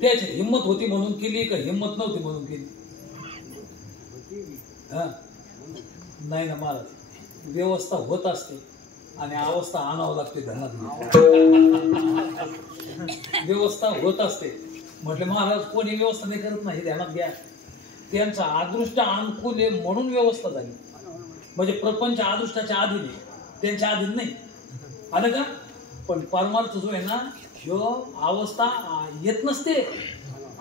त्याची हिंमत होती म्हणून केली का हिंमत नव्हती म्हणून केली? हा नाही ना महाराज, व्यवस्था होत असते आणि अवस्था आणावं लागते धनात. व्यवस्था होत असते म्हटले महाराज कोणी व्यवस्था नाही करत नाही, ध्यानात घ्या. त्यांचा अदृष्ट अनुकूल आहे म्हणून व्यवस्था झाली. म्हणजे प्रपंच अदृष्टाच्या अधीन आहे, त्यांच्या अधीन नाही. आलं का? पण परमार्थ जो आहे ना, ह्यो अवस्था येत नसते,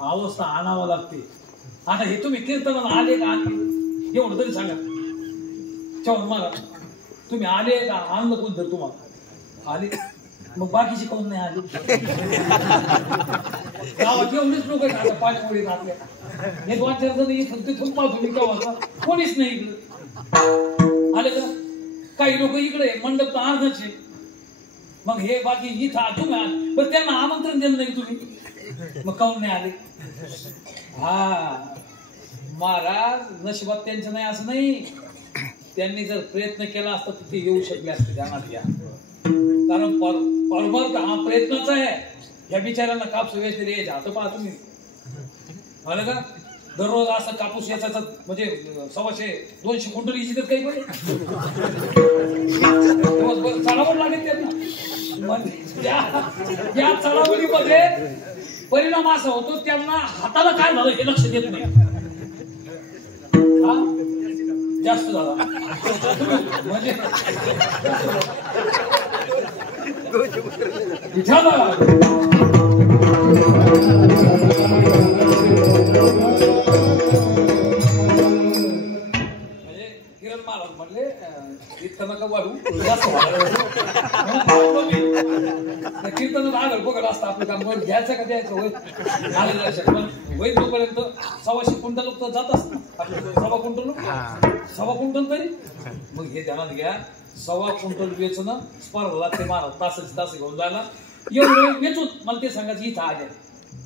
अवस्था आणावं लागते. आता हे तुम्ही कीर्तनाला आले का आणले एवढं तरी सांगा. चव्हाण महाराज तुम्ही आले का आणलं कोण तर तुम्हाला आले, मग बाकीची कोण नाही आली? गावात एवढेच लोक आहेत, पाच पोळी घातल्या हे 2-4 जण येत तिथून पाहतो गावाचा कोणीच नाही इकडं. आले का? काही लोक इकडे मंडप तर अर्धचे, मग हे बाकी इथं तुम्ही आले पण त्यांना आमंत्रण दिलं नाही तुम्ही, मग काऊन नाही आले? हा महाराज नशिबात त्यांचं नाही असं नाही, त्यांनी जर प्रयत्न केला असता तर ते येऊ शकले असते. ध्यानात घ्या, कारण परमार्थ हा प्रयत्नाचा आहे. या बिचाऱ्यांना कापूस वेच रे जातो पहा तुम्ही. आलं का? दररोज असं कापूस याचा म्हणजे 100-200 क्विंटल इजित काही बरे चढावड लागेल त्यांना. त्या चढावडीमध्ये परिणाम असा होतो त्यांना हाताला काय झालं हे लक्ष देत नाही. जास्त झाला म्हणजे किरण महाराज म्हणले इतकं नका वाढू, जास्त कीर्तन आलं बघत असतं आपलं काम. पण घ्यायचं का द्यायचं होय आलं लक्षात. पण होईल तोपर्यंत 100 क्विंटल तर जात असत आपलं. 100 क्विंटल 100 क्विंटल तरी मग हे ध्यानात घ्या. 100 क्विंटल वेचणं स्पर्धा लागते महाराज. तास घेऊन जायला एवढं वेचून मला ते सांगायचं इथं आल्या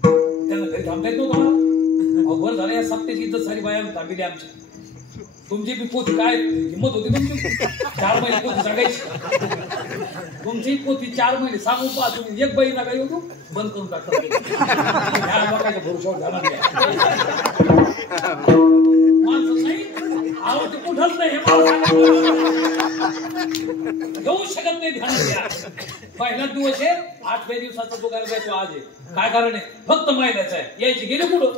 त्यांना घरी थांबता येत नव्हतं. बरं झालं या सप्त्याची इज्जत सारी बाया थांबली आमची. तुमची बी पोथी काय हिंमत होती तुमची 4 महिने पोथी सांगायची. तुमची पोथी 4 महिने सांगू पहा तुम्ही. एक बाई नका येऊ बंद करून टाकतात लोकांच्या भरोशावर झाला माणसं नाही आवडते कुठंच नाही हे घेऊ शकत नाही. ध्यानात घ्या. पहिलाच दिवस आहे 8व्या दिवसाचा तो काय तो आज आहे. काय कारण आहे? फक्त महिन्याचा आहे. यायची गेले पुढं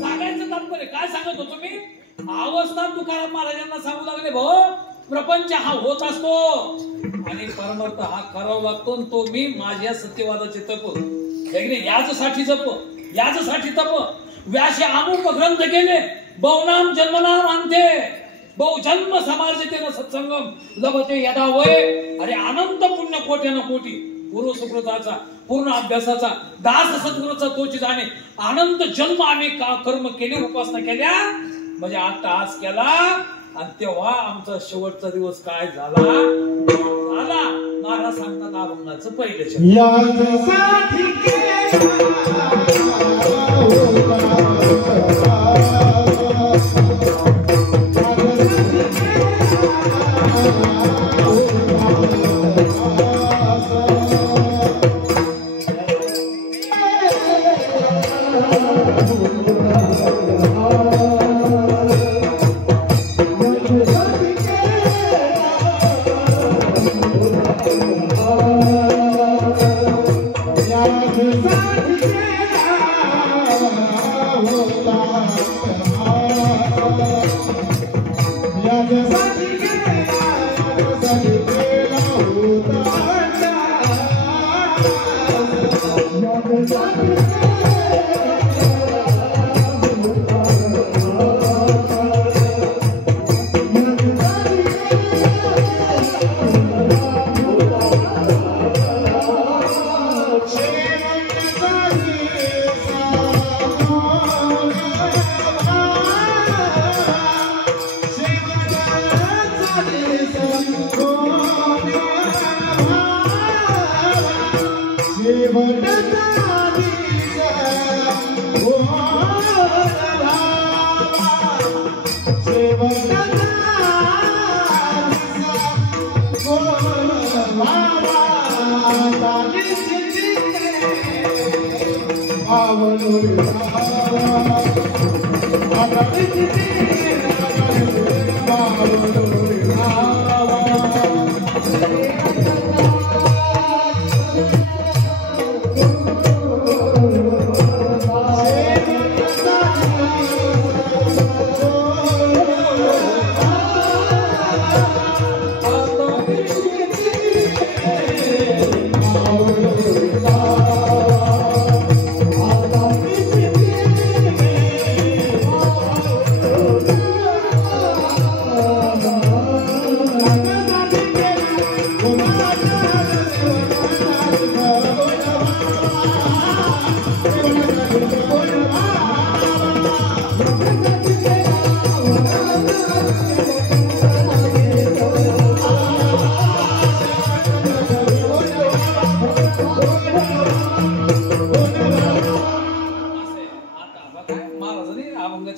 सांगायचं तात्पर्य काय सांगत होतो मी? अवस्था तुकाराम महाराजांना सांगू लागले भाऊ प्रपंच हा होत असतो आणि परमार्थ हा करावा लागतो. तो मी माझ्या सत्यवादाचे तप याच्यासाठी जप याच्यासाठी तप व्यासे अमुक ग्रंथ केले बहुनाम जन्मनाम आणते बहुजन्म समार्जितेन सत्संगम लभते यदा वय. अरे अनंत पुण्य कोट्यानं कोटी पूर्व सुकृताचा पूर्ण अभ्यासाचा दास सद्गुरूचा तोची जाणे अनंत जन्म आम्ही कर्म केले उपासना केल्या म्हणजे आता आज केला आणि तेव्हा आमचा शेवटचा दिवस काय झाला महाराज सांगतात अभंगाचं पहिलं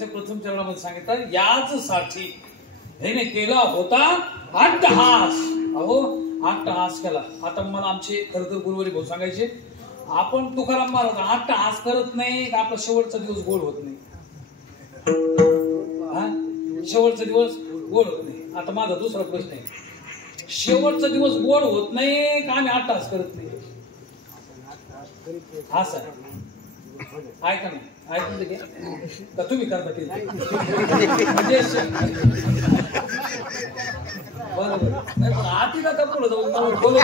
प्रथम चरणामध्ये सांगितलं याच साठी ह्याने केला होता अट्टहास. अहो अट्टहास केला. आता मला आमचे खरं तर गुरुवारी भाऊ सांगायचे आपण तुकाराम महाराज अट्टहास करत नाही का आपला शेवटचा दिवस गोड होत नाही. शेवटचा दिवस गोड होत नाही. आता माझा दुसरा प्रश्न आहे शेवटचा दिवस गोड होत नाही का आम्ही अट्टहास करत नाही. हा सर ऐका नाही ऐकून घ्या का तुम्ही करता की म्हणजे बरोबर नाही पण आधी का पुढे जाऊन बोलत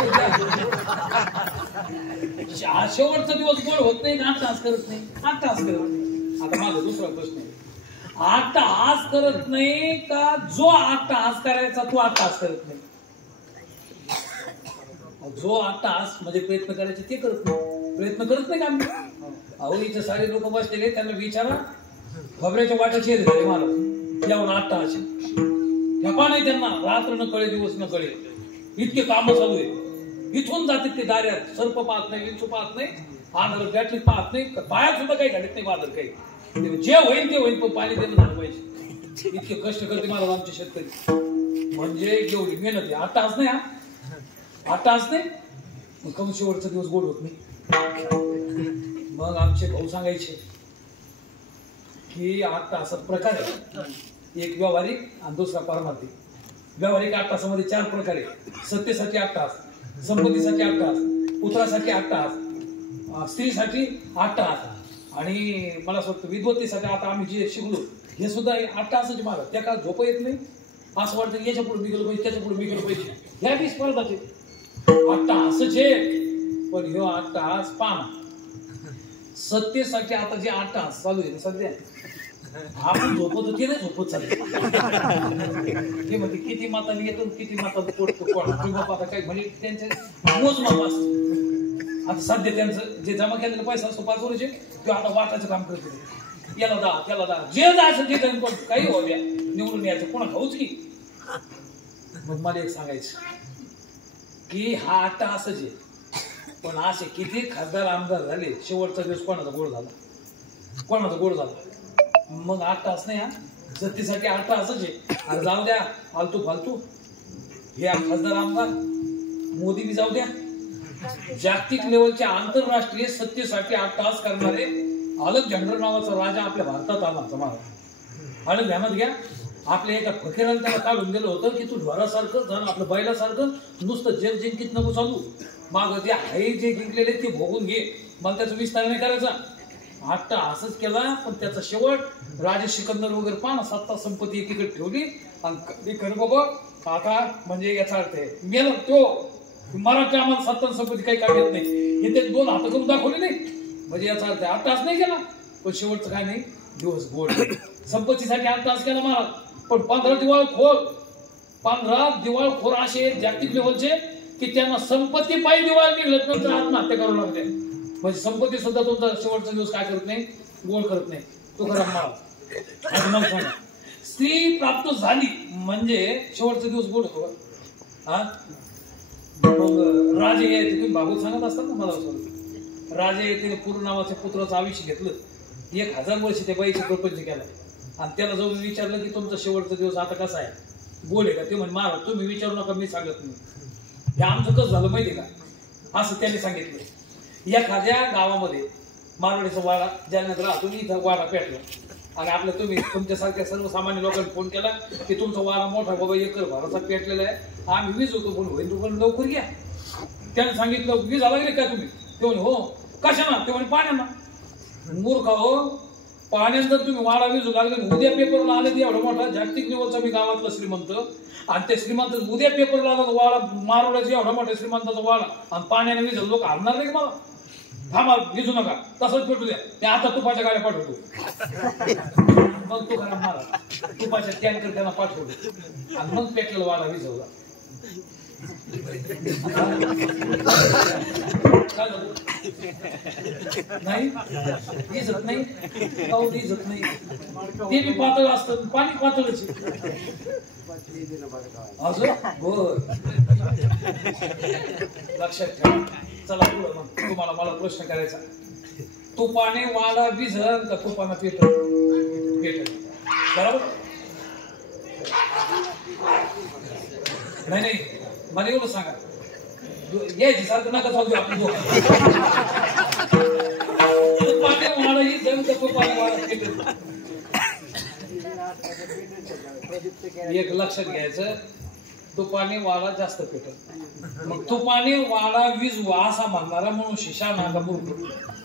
शेवटचा दिवस गोड होत नाही का अट्टहास करत नाही. अट्टहास करत नाही. आता माझा दुसरा प्रश्न आहे अट्टहास करत नाही का जो अट्टहास करायचा तो अट्टहास करत नाही. जो अट्टहास म्हणजे प्रयत्न करायचे ते करत नाही. प्रयत्न करत नाही का आम्ही. अहो इथे सारे लोक बसलेले त्यांना विचारा खबऱ्याच्या वाट्याचे येत झाले मला एवढा अट्टहास ठेपा नाही त्यांना. रात्र न कळे दिवस न कळे इतके काम चालू आहे. इथून जाते ते दाऱ्यात सर्प पाहत नाही विंचू पाहत नाही आंधळ बॅटरी पाहत नाही पायात सुद्धा काही घडत नाही बादल काही जे होईल ते होईल पण पाणी देणं झालं पाहिजे. इतके कष्ट करते मला आमचे शेतकरी म्हणजे एवढी मेहनत आहे. अट्टहास नाही हा अट्टहास नाही मग कमी शेवटचा दिवस गोड होत नाही. मग आमचे भाऊ सांगायचे की अट्टहासात प्रकार आहे एक व्यावहारिक आणि दुसरा पारमार्थिक. व्यावहारिक अट्टहासामध्ये 4 प्रकार आहे. सत्तेसाठी अट्टहास, संपत्तीसाठी अट्टहास, पुत्रासाठी अट्टहास, स्त्रीसाठी अट्टहास आणि मला असं वाटतं विद्वत्तेसाठी आता आम्ही जे शिकलो हे सुद्धा अट्टहासाचे मार्ग. त्या काळात झोप येत नाही. असं वाटतं याच्या पुढे मी गेलो पाहिजे त्याच्या पुढे मी गेलो पाहिजे. ह्या बी स्पर्धाचे अट्टहासचे पण ह्यो अट्टहास पाना. सत्तेसाठी आता जे अट्टहास चालू आहे सध्या आपण झोपत होते ना झोपत चालते ते म्हणते किती माताने येतो किती माता पोटतो आता काही म्हणजे त्यांचे मोजमाप असतं. आता सध्या त्यांचं जे जमा केलेला पैसा असतो 5 वर्षे तो आता वाटायचं काम करतो. याला दा त्याला दा जे जायचं ते पण काही हो द्या निवडून यायचं कोणा खाऊच की. मग मला एक सांगायचं की हा अट्टहासच आहे पण असे किती खासदार आमदार झाले शेवटचा दिवस कोणाचा गोड झाला कोणाचा गोड झाला. मग अट्टहास नाही हा सत्तेसाठी अट्टहासच आहे. अरे जाऊ द्या फालतू फालतू हे खासदार आमदार मोदी बी जाऊ द्या. जागतिक लेवलच्या आंतरराष्ट्रीय सत्तेसाठी अट्टहास करणारे अलेक्झांडर नावाचा राजा आपल्या भारतात आला समाज आणि ध्यानात घ्या. आपल्या एका फकीराला त्याला काढून दिलं होतं की तू ढोरासारखं जाण आपलं बैलासारखं नुसतं जग जिंकीत नको चालू माग ते आहे जे जिंकलेले ते भोगून घे मला त्याचा विस्तार नाही करायचा. अट्टहासच केला पण त्याचा शेवट राजे सिकंदर वगैरे पाहा सत्ता संपत्ती एकीकडे ठेवली आणि खरं बाबा आता म्हणजे याचा अर्थ आहे मेला तो मराठी आम्हाला सत्ता संपत्ती काही काम येत नाही इथे 2 हात करून दाखवले नाही म्हणजे याचा अर्थ अट्टहास नाही केला पण शेवटचं काय नाही दिवस गोड. संपत्तीसाठी अट्टहास केला महाराज पण 15 दिवाळखोर असे जागतिक लेवलचे की त्यांना संपत्ती पाहिजे दिवाळ निघत नंतर आत्महत्या करावं लागते. म्हणजे संपत्ती सुद्धा तुमचा शेवटचा दिवस काय करत नाही गोड करत नाही. तुकाराम महाराज मग सांगा स्त्री प्राप्त झाली म्हणजे शेवटचा दिवस गोड होतो का. मग राजे हे तुम्ही भागवत सांगत असतात ना मला असं राजे तिने पूर्ण नावाच्या पुत्राचं आयुष्य घेतलं 1000 वर्ष त्या बाईचे प्रपंच केला आणि त्याला जाऊन विचारलं की तुमचा शेवटचा दिवस आता कसा आहे गोड आहे का. ते म्हणे महाराज तुम्ही विचारू नका मी सांगत नाही. हे आमचं कसं झालं माहितीये का, असं त्यांनी सांगितलं एखाद्या गावामध्ये मारवाडीचा वाडा ज्यांना राहतो इथं वाडा पेटला आणि आपल्या तुम्ही तुमच्यासारख्या सर्वसामान्य लोकांनी फोन केला की तुमचा वाडा मोठा बाबा एकर भराचा पेटलेला आहे, आम्ही वीज होतो पण होईल पण लवकर घ्या. त्याने सांगितलं वीज लागली का तुम्ही, ते म्हणे हो. कशाना, ते म्हणे पाण्याना. मूर्ख हो, पाण्यात जर तुम्ही वाडा विजू लागले, उद्या पेपरला आले एवढा मोठा जागतिक लेवलचा मी गावातला श्रीमंत आणि ते श्रीमंत उद्या पेपरला आला वाडा मारवाड्याचा एवढा मोठा श्रीमंताचा वाडा आणि पाण्याने विजल, लोक हरणार नाही मला. थांबा विजू नका, तसंच पेटू द्या. ते आता तुपाच्या गाड्या पाठवतो. मग तो खरा मारा तुपाच्या टँकर त्यांना पाठवले आणि मग पेटलेला वाडा विजवला. नाही इजत नाही, पाऊस इजत नाही. ते बी पातळ असतं, पाणी पातळच अजून. बर लक्षात ठेवा. चला पुढं मग तुम्हाला मला प्रश्न करायचा. तुपाने वाडा विझल का तुपाने पेटल? पेटल. बरोबर नाही? नाही मला एवढं सांगा, यायची सारखं नका चालू आपण तुपाने वाडा ही जल का तुपाने वाडा पेटल? एक लक्षात घ्यायचं, तुपाने वाडा जास्त पेटल. मग तुपाने वाडा विजवा असा म्हणणारा म्हणून शिशा नागा मूर्ख.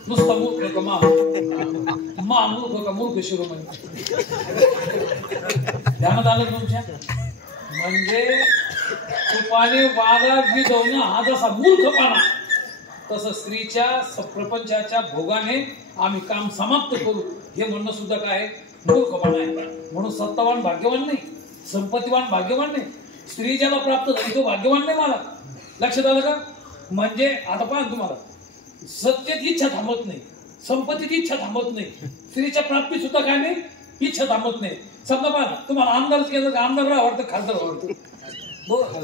नुसता मूर्ख का मूर्ख का मूर्ख शिरोमणी. ध्यानात आलं तुमच्या? म्हणजे तुपाने वाडा विजवणं हा जसा मूर्खपणा, तसं स्त्रीच्या प्रपंचाच्या भोगाने आम्ही काम समाप्त करू हे म्हणणं सुद्धा काय मूर्खपणा आहे. म्हणून सत्तावान भाग्यवान नाही, संपत्तीवान भाग्यवान नाही, स्त्री ज्याला प्राप्त झाली तो भाग्यवान नाही. मला लक्षात आलं का? म्हणजे आता पहा तुम्हाला, सत्तेत इच्छा थांबत नाही, संपत्तीत इच्छा थांबत नाही, स्त्रीच्या प्राप्तीत सुद्धा काय नाही, इच्छा थांबत नाही. समजा पहा तुम्हाला आमदारच केलं का आमदार आवडतं, खासदार आवडतं, बरं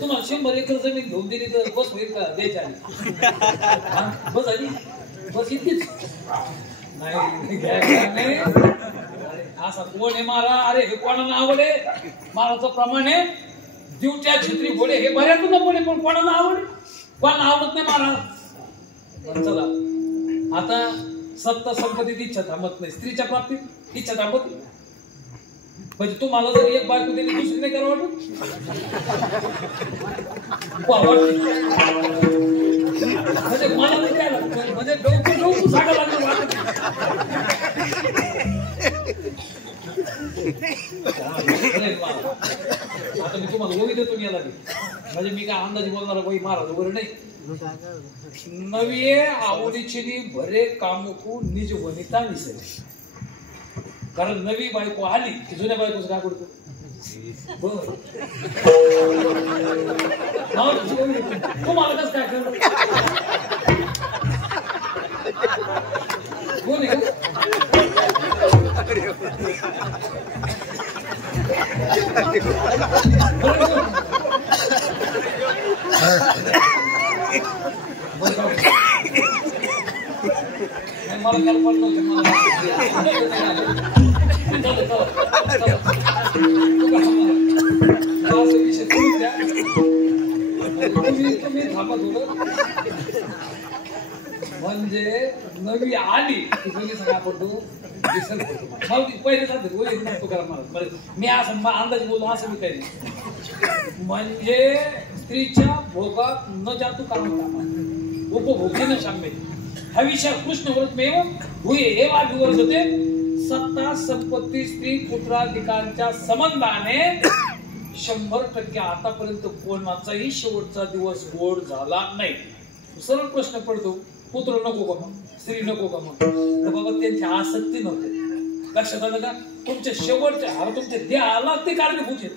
तुम्हाला 100 एकर जमीन घेऊन दिली तर बस होईल का? द्यायची आली बस आली, बस इतकीच नाही. असा कोण आहे मारा? अरे हे कोणाला आवड आहे? माराचं प्रमाण आहे दिवट्या छित्री घोडे हे बऱ्याच न पडे, पण कोणाला आवड? कोणाला आवडत नाही मारा. चला आता सत्ता संपत्तीत इच्छा थांबत नाही, स्त्रीच्या बाबतीत इच्छा थांबत नाही. म्हणजे तुम्हाला जर एक बायको दिली दुसरी नाही करा वाटत? म्हणजे मला म्हणजे डोकं सांगा लागलं वाटत. आता मी तुम्हाला वही देतो याला, म्हणजे मी काय अंदाजे बोलणार वही महाराज वगैरे नाही. नवी आवडीची भरे कामुकू निज वनिता विसरे. कारण नवी बायको आली की जुन्या बायकोचं काय करतो? तुम्हाला कसं काय करतो? कोण आहे का? मला कल्पना नव्हती. म्हणजे नवी आली की तुम्ही सगळा पडतो पहिले जाते. मी असं अंदाज बोलतो असं मी काही. म्हणजे स्त्रीच्या भोगात न जातू काम उपभोगी न शाम्य हा विषय कृष्ण व्रतमेव हुये हे वाढीवर होते. सत्ता संपत्ती स्त्री पुत्राधिकांच्या संबंधाने 100% आतापर्यंत कोणाचाही शेवटचा दिवस गोड झाला नाही. सरळ प्रश्न पडतो, पुत्र नको का मग, स्त्री नको का मग? तर बाबा त्यांची आसक्ती नव्हती. लक्षात आलं का? तुमच्या शेवटच्या तुमच्या देहाला ते कारणीभूत आहेत.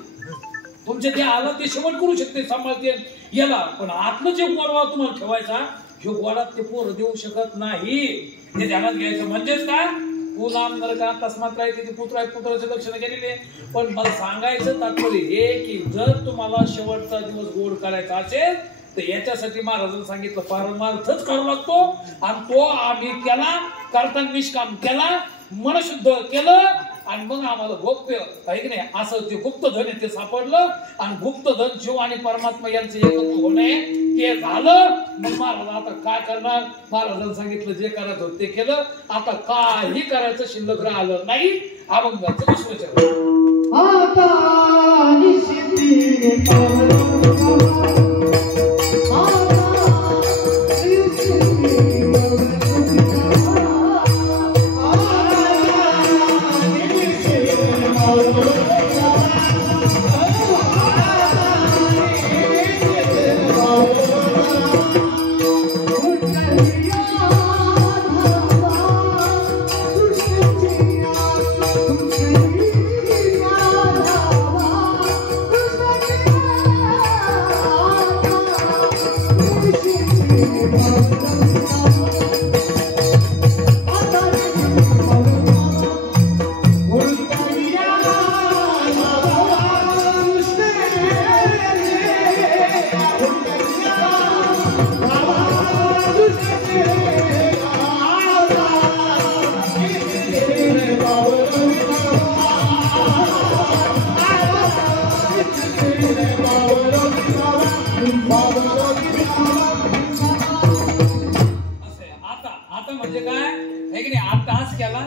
तुमच्या देहाला ते शेवट करू शकते, सांभाळते याला, पण आतलं जे गोडवा तुम्हाला ठेवायचा ह्यो गोडात ते पोरं देऊ शकत नाही. हे ध्यानात घ्यायचं. म्हणजेच काय, पुनाम नरका तस्मात काय ते पुत्र आहे, पुत्राचे लक्षण केलेले. पण मला सांगायचं तात्पर्य हे की जर तुम्हाला शेवटचा दिवस गोड करायचा असेल तर याच्यासाठी महाराजांनी सांगितलं पारमार्थच करावा लागतो. आणि तो आम्ही केला, करता निष्काम केला, मनशुद्ध केलं आणि मग आम्हाला गोप्य आहे की नाही असं ते गुप्तधन आहे ते सापडलं आणि गुप्तधन जीव आणि परमात्मा यांचं एकत्व होणे ते झालं. मग महाराज आता काय करणार? महाराजांनी सांगितलं जे करायचं होतं ते केलं. आता काही करायचं शिल्लक राहिलं नाही. अभंगाचं दुसरं चरण आता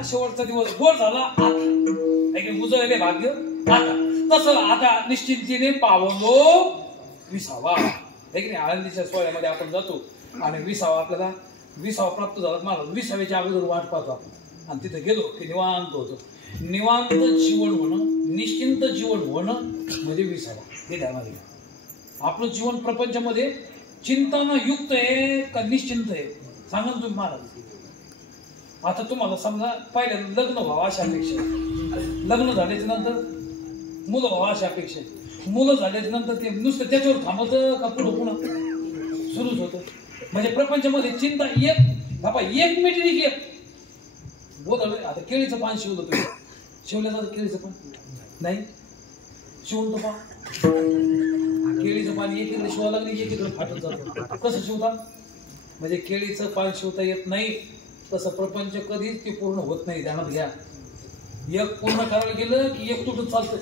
शेवटचा दिवस गोड झाला. आता उजळले भाग्य. आता तसं आता निश्चिंतीने पावलो विसावा. आळंदीच्या सोहळ्यामध्ये आपण जातो आणि विसावा आपल्याला विसावा प्राप्त झाला. मला विसाव्याच्या अगोदर वाट पाहतो आपण आणि तिथे गेलो की निवांत होतो. निवांत जीवन होणं, निश्चिंत जीवन होणं म्हणजे विसावा. हे ध्यानात घ्या. आपलं जीवन प्रपंचामध्ये चिंतानं युक्त आहे का निश्चिंत आहे? सांगा तुम्ही महाराज. आता तुम्हाला समजा पहिल्यांदा लग्न व्हावं अशा अपेक्षा आहे. लग्न झाल्याच्या नंतर मुलं व्हावं अशा अपेक्षा आहे. मुलं झाल्याच्या नंतर ते नुसतं त्याच्यावर थांबवतं का पुढं पुन्हा सुरूच होतं. म्हणजे प्रपंचामध्ये चिंता एक मिनिट एक बोललं. आता केळीचं पान शिवलं तुम्ही, शिवलं जातं केळीचं पान नाही शिवून तो पा केळीचं पान एकीकडे शिवावं लागलं एकीकडे फाटत जातं. कसं शिवतात? म्हणजे केळीचं पान शिवता येत नाही तसं प्रपंच कधीच ते पूर्ण होत नाही. ध्यानात घ्या. एक पूर्ण करायला गेलं की एक तुटत चालतं.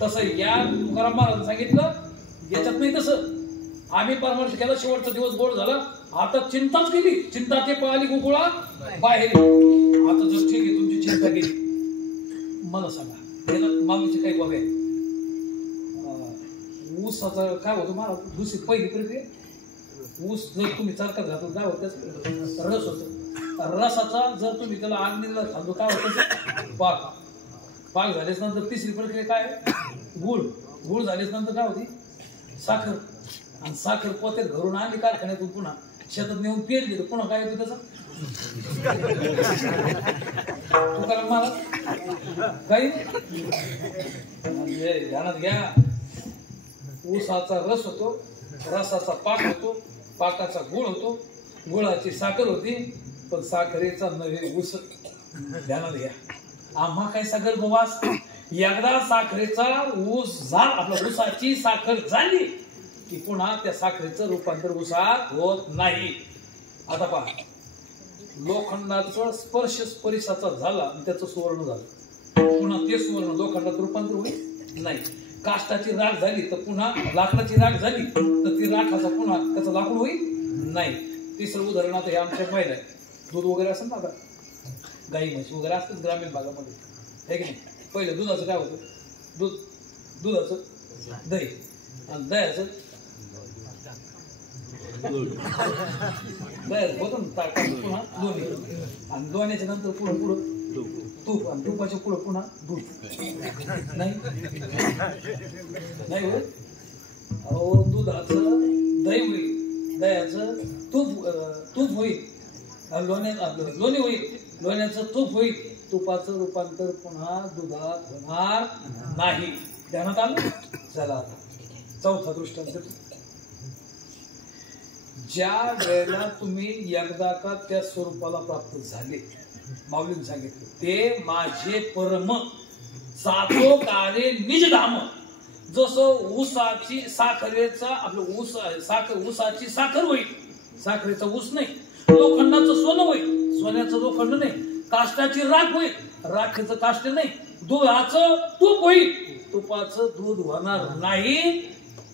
तसं या तुकाराम महाराजांनी सांगितलं याच्यात नाही तसं. आम्ही परामर्श केला, शेवटचा दिवस गोड झाला. आता चिंताच केली. चिंता ते पळाली गोकुळा बाहेर. आता जर ठीक आहे तुमची चिंता केली, मला सांगा याला मागीचे काही बघाय ऊसाचं काय होतं मला दुसरी पहिली प्रक्रिया. ऊस जर तुम्ही चारकात घातलं काय होतं? रस होतं. रसाचा जर तुम्ही त्याला आग्नीला खाल्लो काय होतं? पाक. पाक झाल्याच नंतर तिसरी प्रक्रिया काय? गुळ. गुळ झाल्याच नंतर काय होती? साखर. आणि साखर पोत्यात घरून आणली कारखान्यातून पुन्हा शेतात नेऊन पेरली तर पुन्हा काय होतं त्याचं? तुकाराम महाराज काही ध्यानात घ्या. ऊसाचा रस होतो, रसाचा पाक होतो, पाकाचा गुळ होतो, गुळाची साखर होती, पण साखरेचा नव्हे ऊस. ध्यानात घ्या. आम्हा काय साखर गोवास. एकदा साखरेचा ऊस आपल्या ऊसाची साखर झाली की पुन्हा त्या साखरेचं रूपांतर ऊसात होत नाही. आता पहा, लोखंडाचा स्पर्श स्परिशाचा झाला आणि त्याचं सुवर्ण झालं, पुन्हा ते सुवर्ण लोखंडात रूपांतर होईल नाही. काष्टाची राख झाली तर पुन्हा लाकडाची राख झाली तर ती राखाचा पुन्हा त्याचं लाकूड होईल नाही. तिसरं उदाहरण आता हे आमच्या महिला आहे. दूध वगैरे असेल ना, आता गाई म्हशी वगैरे असतेच ग्रामीण भागामध्ये, आहे की नाही. पहिलं दुधाचं काय होतं? दुधाचं दही आणि दह्याचं होतं ना पुन्हा लोणी आणि लोण्याच्या नंतर पुढं तूप आणि तुपाच्या पुढं पुन्हा दूध नाही नाही होत. अहो दुधाचं दही होईल, दह्याचं तूप होईल, लोणी होईल, लोण्याचं तूप होईल, तुपाचं रूपांतर पुन्हा दुधात होणार नाही. ध्यानात आलं. चला आता चौथा दृष्टांत. ज्या वेळेला तुम्ही एकदा का त्या स्वरूपाला प्राप्त झाले, माऊलीने सांगितलं ते माझे परम सातो काले निज धाम. जसं ऊसाची साखरेचा आपलं ऊस साखर ऊसाची साखर होईल, साखरेचा ऊस नाही. लोखंडाचं सोनं होईल, सोन्याचं लोखंड नाही. काष्टाची राख होईल, राखेचं काष्ट नाही, दुधाचं तूप होईल, तुपाचं दूध होणार नाही.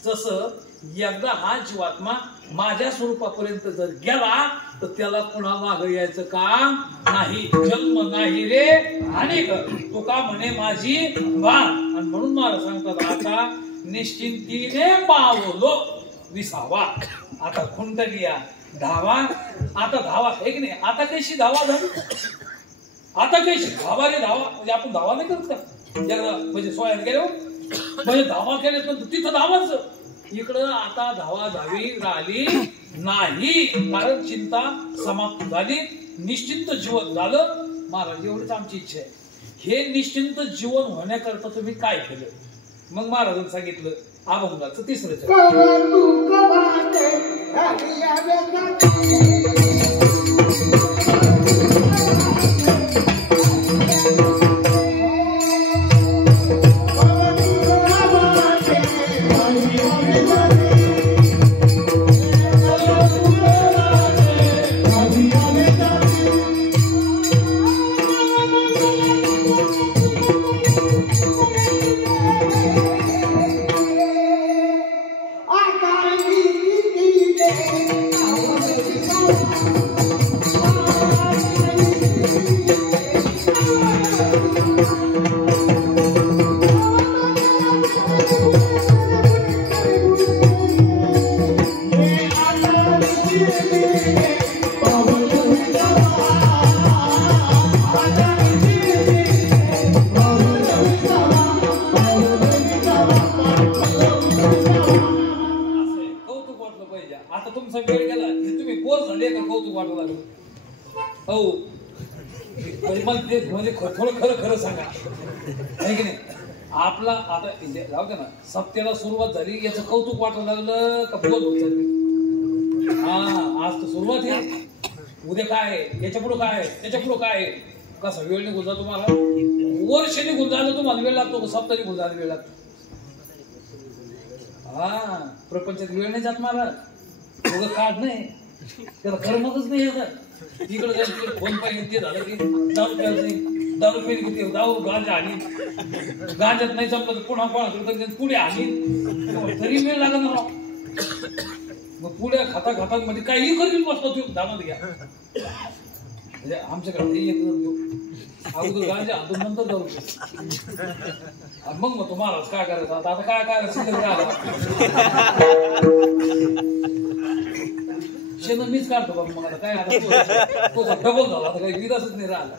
जसं एकदा हा जीवात्मा माझ्या स्वरूपापर्यंत जर गेला तर त्याला पुन्हा मागे यायचं काम नाही. जन्म नाही रे अनेक, तुका म्हणे माझी वाण. आणि म्हणून मला सांगतात आता निश्चिंतीने पावलो विसावा. आता खुंटलिया धावा, आता धावा आहे की नाही. आता कशी धावा झाली, आता कशी धावा रे धावा. म्हणजे आपण धावा नाही करत का एकदा, म्हणजे सोयात गेलो म्हणजे धावा केले तर तिथं धावाच. इकडं आता धावा धावी राहिली नाही, कारण चिंता समाप्त झाली, निश्चिंत जीवन झालं. महाराज एवढीच आमची इच्छा आहे. हे निश्चिंत जीवन होण्याकरता तुम्ही काय केलं? मग महाराजांनी सांगितलं अभंगाचं तिसरं म्हणजे थोडं खरं खरं सांगा आहे की नाही. आपला आता जाऊ दे ना, सप्त्याला सुरुवात झाली याचं कौतुक वाटायला लागलं का बोल होत चालली. हा आज तर सुरुवात आहे, उद्या काय आहे, याच्या पुढं काय आहे, त्याच्या पुढं काय आहे. कसा वेळ निघून जातो, तुम्हाला वर्ष निघून झालं तुम्हाला वेळ लागतो, सप्ताह निघून जायला वेळ लागतो. हा प्रपंचात वेळ नाही जात मला, थोडं काढ नाही त्याला करमतच नाही. इकडे जाईल तिकडे फोन पाहिजे, ते झालं की दारू प्यायला नाही, दारू पेली की ते दारू गांजा आली, गांजात नाही जमलं तर पुन्हा कोणाकडे पुढे आली, तरी वेळ लागत ना. मग पुढे खाता खाता म्हणजे काही करील बसतो तू दामात घ्या. म्हणजे आमच्याकडे एक घेऊ अगोदर गांजा आणतो नंतर दारू. मग तुम्हाला काय करायचं आता काय शेण मीच काढतो बाबा. मग आता काय डबल झाला, आता काही विधासच नाही राहिला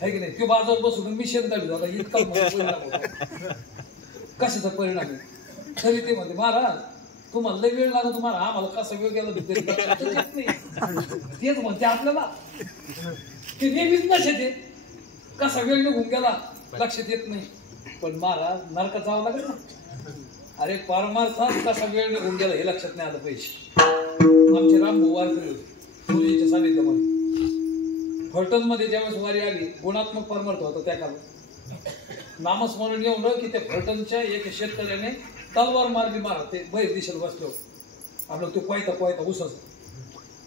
आहे की नाही. तो बाजूला बसून मी शेण काढतो, आता इतका परिणाम होता. कशाचा परिणाम आहे तरी ते म्हणते महाराज तुम्हाला लय वेळ लागला, तुम्हाला आम्हाला कसा वेळ गेला नाही. तेच म्हणते आपल्याला, ते नेहमीच लक्षात येत कसा वेळ निघून गेला लक्षात येत नाही. पण महाराज नरका जावं लागेल ना. अरे परमार्थात कसा वेळ निघून गेला हे लक्षात नाही आलं पाहिजे. आमचे रामभाऊ वारकरी होते मुलीच्या सानिध्यामध्ये. फलटण मध्ये ज्यावेळेस वारी आली, गुणात्मक परमार्थ होता त्या काळात. नामस्मरण एवढं की त्या फलटणच्या एक शेतकऱ्याने तलवार मारली. महाराज ते बैर दिशेला बसलो, आपलं तो कोयता उसाचा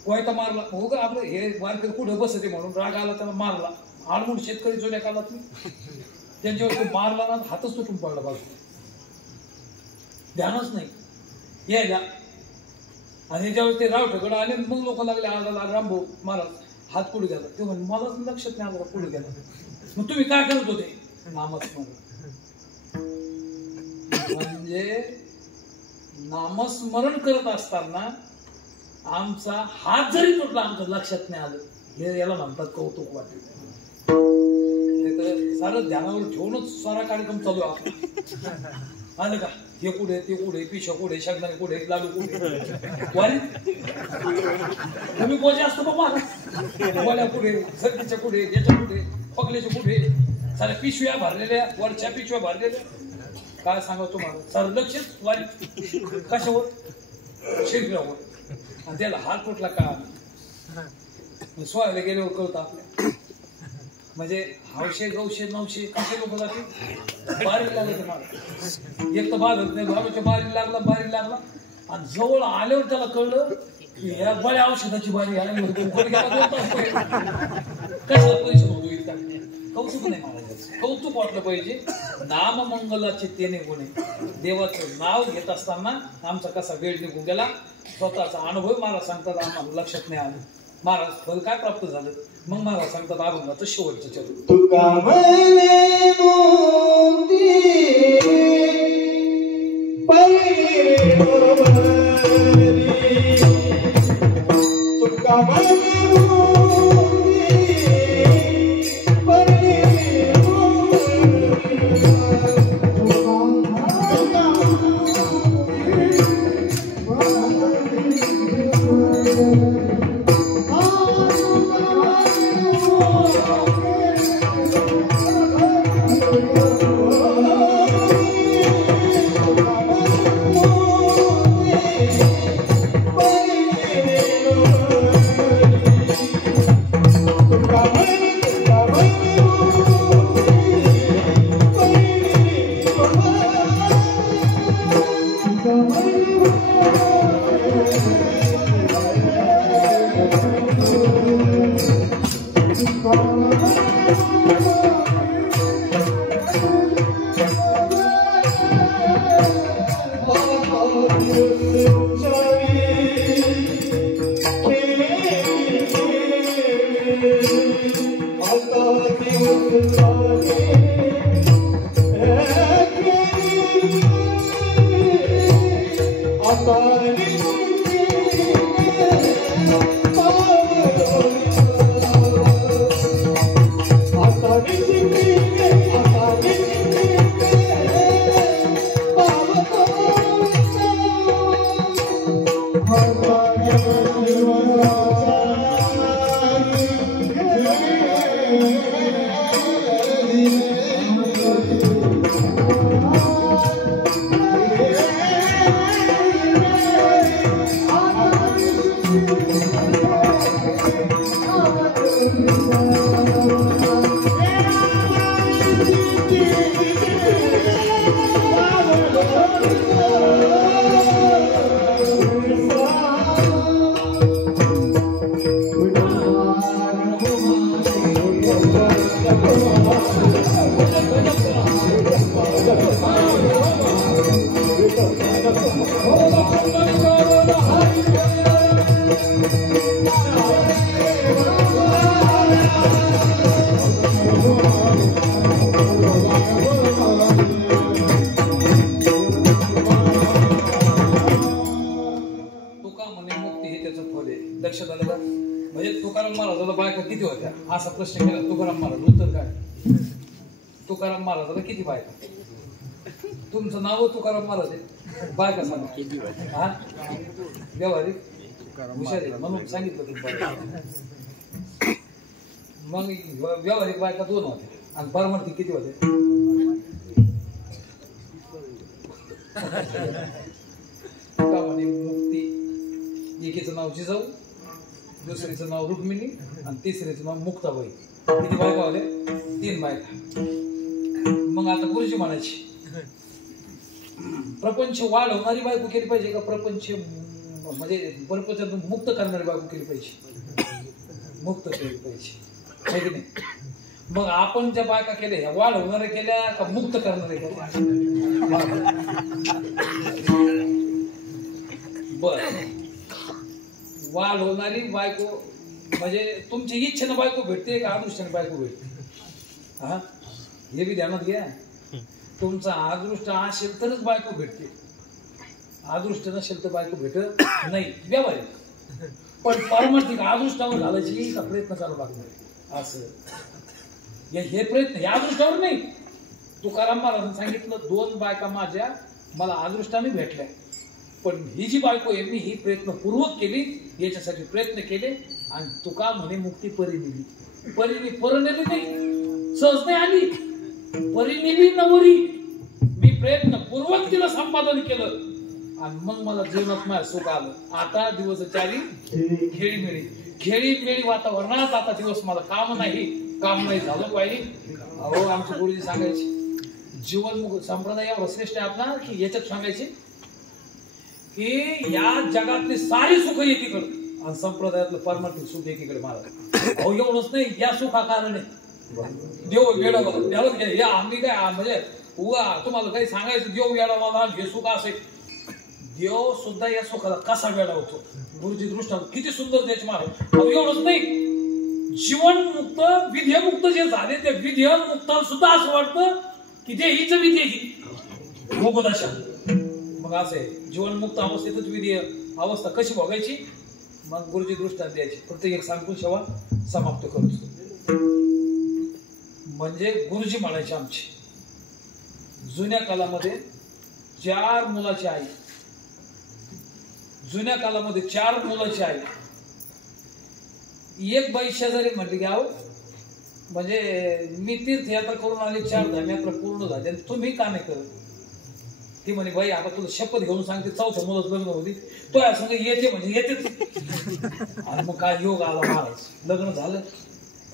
कोयता मारला. हो का आपलं हे वारकरी कुठे बसते म्हणून राग आला, त्याला मारला. आडमुड शेतकरी जुन्या काळात त्यांच्यावर तो मारला ना, हातच तुटून पडला बाजू, ध्यानच नाही यायला. आणि ज्यावेळेस ते रावठकडे आले मग लोक लागले आला रामभाऊ महाराज हात पुढे गेला. ते म्हणे मलाच लक्षात नाही आलं पुढे गेला. मग तुम्ही काय करत होते? नामस्मरण. म्हणजे नामस्मरण करत असताना आमचा हात जरी तुटला आमचं लक्षात नाही आलं, हे याला म्हणतात कौतुक वाटेल. सारं ध्यानावर ठेवूनच सारा कार्यक्रम चालू आहे. आलं का हे कुठे ते कुठे, पिशा कुठे, शेंगदाणे कुठे, लाडू कुठे, वारी तुम्ही बोजे असतो बाबा. गोळ्या कुठे, सर्दीच्या कुठे, याच्या कुठे, पगल्याच्या कुठे, साऱ्या पिशव्या भरलेल्या, वरच्या पिशव्या भरलेल्या. काय सांगा तुम्हाला, सारं लक्षच वारी कशावर, शरीरावर. आणि त्याला हात फुटला का सोयाला गेल्यावर कळतं आपल्या. म्हणजे 900 900 कसे लोक जाते बारीक लागले मला. एक तर बाधत नाही, बाबाच्या बारी लागला आणि जवळ आल्यावर त्याला कळलं की या बऱ्या औषधाची बारी आली. कशाला पैसे होतो इतका कौतुक नाही महाराजांचं, कौतुक वाटलं पाहिजे. नाम मंगलाचे तेने गुणे. देवाचं नाव घेत असताना आमचा कसा वेळ निघून गेला, स्वतःचा अनुभव महाराज सांगतात आम्हाला लक्षात नाही आलं. महाराज फल काय प्राप्त झालं, मग महाराज सांगतात अभंगाचं शेवटचं चरण. तुका म्हणे मोती तुका म्हणे असा प्रश्न केला तुकाराम महाराज, उत्तर काय? तुकाराम महाराजाला किती बायका? तुमचं नाव तुकाराम महाराज आहे, बायका सांगा किती बायका? हा व्यावहारिक हुशार आहे म्हणून सांगितलं तुम्ही. मग व्यावहारिक बायका 2 होत्या आणि परमार्थिक किती होते? तुका म्हणे मुक्ती, एकीचं नाव जिजाऊ, दुसरीचं नाव रुक्मिणी आणि तिसरीचं नाव मुक्ताबाई. किती बायका होते? 3 बायका. मग आता गुरुजी म्हणायची प्रपंच वाढवणारी बायको केली पाहिजे का प्रपंच म्हणजे प्रपंचातून मुक्त करणारी बायको केली पाहिजे? मुक्त केली पाहिजे, आहे की नाही? मग आपण ज्या बायका केल्या ह्या वाढवणाऱ्या केल्या का मुक्त करणाऱ्या केल्या? बर, वाढ होणारी बायको म्हणजे तुमची इच्छेनं बायको भेटते का अदृष्टाने बायको भेटते? हा हे बी ध्यानात घ्या. तुमचा अदृष्ट असेल तरच बायको भेटते, अदृष्ट नसेल तर बायको भेटत नाही. व्यावहारिक पण पारमार्थिक अदृष्टावर घालायची का प्रयत्न चालू लागणार असं हे प्रयत्न या अदृष्टावर नाही. तुकाराम महाराजांनी सांगितलं 2 बायका माझ्या मला अदृष्टाने भेटल्या, पण ही जी बायको आहे मी ही प्रयत्नपूर्वक केली, याच्यासाठी प्रयत्न केले आणि तुका म्हणे मुक्ती परी नेली. परी परनेली नाही, सहज नाही आली, परी नेली नवरी. मी प्रयत्नपूर्वक तिला संपादन केलं आणि मग मला जीवनात माझ्या सुख आलं. आता दिवसचारी खेळी वातावरणात आता दिवस मला काम नाही झालं पाहिजे. अहो आमचे गुरुजी सांगायचे जीवन संप्रदाय एवढा श्रेष्ठ आहे आपला की याच्यात सांगायचे की या जगातली सारी सुख एकीकडे आणि संप्रदायातलं पारमार्थिक सुख एकीकडे. महाराज अहो एवढंच नाही, या सुखा कारण देव वेडा मला हे आम्ही काय म्हणजे उगा तुम्हाला काही सांगायचं देव वेडा मला हे सुख असे देव सुद्धा या सुखाला कसा वेडा होतो गुरुजी दृष्टांत किती सुंदर त्याची महाराज एवढंच नाही जीवनमुक्त विधेयमुक्त जे झाले ते विधेयमुक्ताला सुद्धा असं वाटतं की ते हीच विधेय ही भोगदशा मग असे जीवनमुक्त अवस्थेतच विधेय अवस्था कशी भोगायची मग गुरुजी दृष्टांत द्यायची प्रत्येक एक सांगून सेवा समाप्त करतो म्हणजे गुरुजी म्हणायचे आमचे जुन्या कालामध्ये 4 मुलाची आई जुन्या कालामध्ये 4 मुलाची आई एक बाई शेजारी म्हटली की आहो म्हणजे मी तीर्थयात्रा करून आली 4 धामयात्रा पूर्ण झाली आणि तुम्ही का नाही करत ती म्हणे बाई आता तुला शपथ घेऊन सांगते 4थ्या मुलाच लग्न होती तो या संग येते म्हणजे येतेच आणि मग काय योग आला महाराज लग्न झालं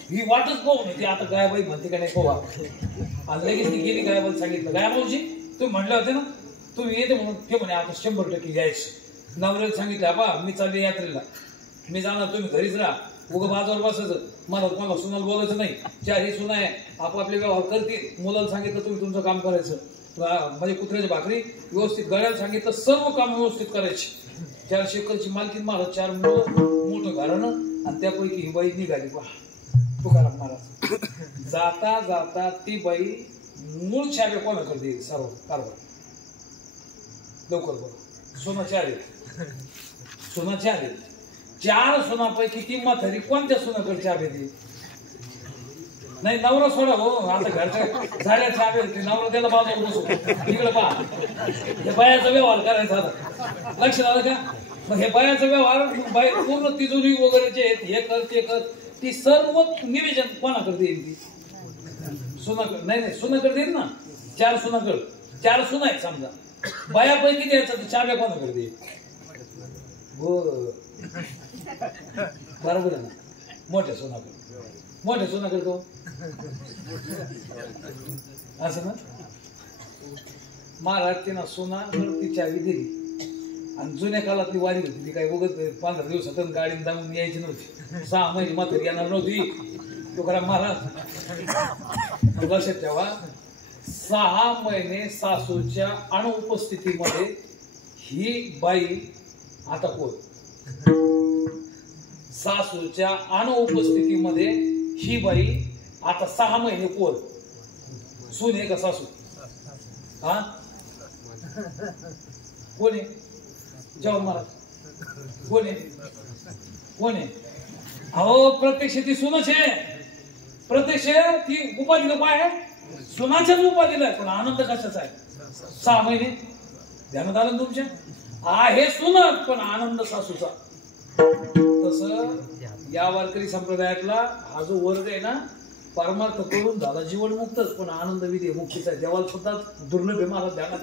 ही वाटच पाहू ती आता गायबाई म्हणते का नाही पोहा आणि लगेच ती गेली गायबाई सांगितलं गायबाजी तुम्ही म्हणले होते ना तुम्ही येते म्हणून ते म्हणे आता 100% यायचं नवऱ्याला सांगितलं बा मी चालले यात्रेला मी जाणार तुम्ही घरीच राहा उगं बाजावर बसायचं मला तुम्हाला सुनाला बोलायचं नाही 4 ही सुना आहे आपापले व्यवहार करतील मुलाला सांगितलं तुम्ही तुमचं काम करायचं म्हणजे कुत्र्याची भाकरी व्यवस्थित गळ्याला सांगितलं सर्व काम व्यवस्थित करायची 400 एकरची मालकीन महाराज 4 मुलं मोठं घराणं आणि त्यापैकी ही बाई निघाली पहा तुकाराम महाराज जाता जाता ती बाई मूळ चावे कोणाकडे देईल सर्व कारभार लवकर बघ सोनाचे आले सोनाचे आले 4 सोनापैकी ती म्हातारी कोणत्या सोनाकडे चावे देईल नाही नवरा सोडा हो आता घरच्या झाड्या चावे नवरा त्याला बाजूला बसू तिकडे पहा हे बायाचा व्यवहार करायचा आता लक्ष आलं का मग हे बायाचा व्यवहार बाई पूर्ण तिजोरी वगैरे जे आहेत हे कर ते कर ती सर्व निवेदन कोणाकडे देईल ती सुनाकडे नाही सुनाकडे देईल ना 4 सुनाकडे 4 सुना आहेत समजा बायापैकी द्यायचा तर चाव्या कोणाकडे देईल हो बरोबर आहे ना मोठ्या सोनाकडे तो असं ना महाराज तिनं सोना ती चावी दिली आणि जुन्या काळातली वारी होती ती काही बघत 15 दिवसात गाडीने जाऊन यायची नव्हती 6 महिने म्हातारी येणार नव्हती तुकाराम महाराज लक्षात ठेवा 6 महिने सासूच्या अनुपस्थितीमध्ये ही बाई आता कोण सासूच्या अनुपस्थितीमध्ये ही बाई आता 6 महिने कोण सून आहे का सासू हा कोण आहे जवान महाराज कोण आहे अहो प्रत्यक्ष ती सुनच आहे प्रत्यक्ष ती उपाधीला काय आहे सुनाच्याच उपाधीला आहे पण आनंद कशाचा आहे 6 महिने ध्यानात आलं तुमच्या आहे सुनच पण आनंद सासूचा तसं या वारकरी संप्रदायातला हा जो वर्ग आहे ना परमार्थ करून झाला जीवन मुक्तच पण आनंद विधी मुक्तीचा देवाला सुद्धा दुर्लभ आहे मला ध्यानात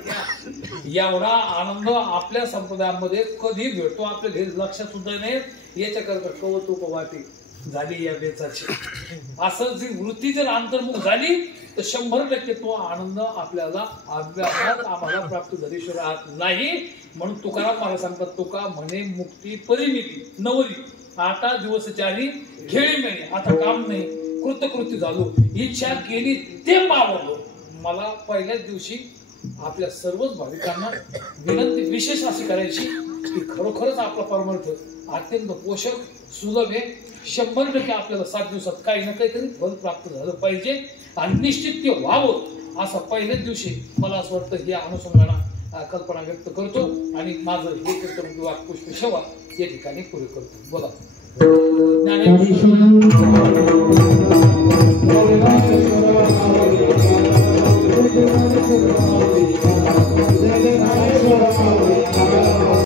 घ्या एवढा आनंद आपल्या संप्रदायामध्ये कधी भेटतो आपल्या घरी लक्षात सुद्धा नाही याच्याकरता कौतुक वाटी झाली या बेचाची असं जी वृत्ती जर अंतर्मुख झाली तर 100% तो आनंद आपल्याला अभ्यासात आम्हाला प्राप्त झाल्याशिवाय राहत नाही म्हणून तुकाराम महाराज सांगतात तुका म्हणे मुक्ती परिमिती नवरी आता दिवस 4 खेळी मिळे आता काम नाही कृतकृत्य झालो इच्छा केली ते पावलो मला पहिल्याच दिवशी आपल्या सर्वच भाविकांना विनंती विशेष अशी करायची की खरोखरच आपला परमार्थ अत्यंत पोषक सुलभ आहे 100% आपल्याला 7 दिवसात काही ना काहीतरी फल प्राप्त झालं पाहिजे आणि निश्चित ते व्हावं असं पहिल्याच दिवशी मला असं वाटतं या अनुषंगाने कल्पना व्यक्त करतो आणि माझं हे कर्तव्य पुष्प सेवा या ठिकाणी पुरे करतो बोला ज्ञानेश्वर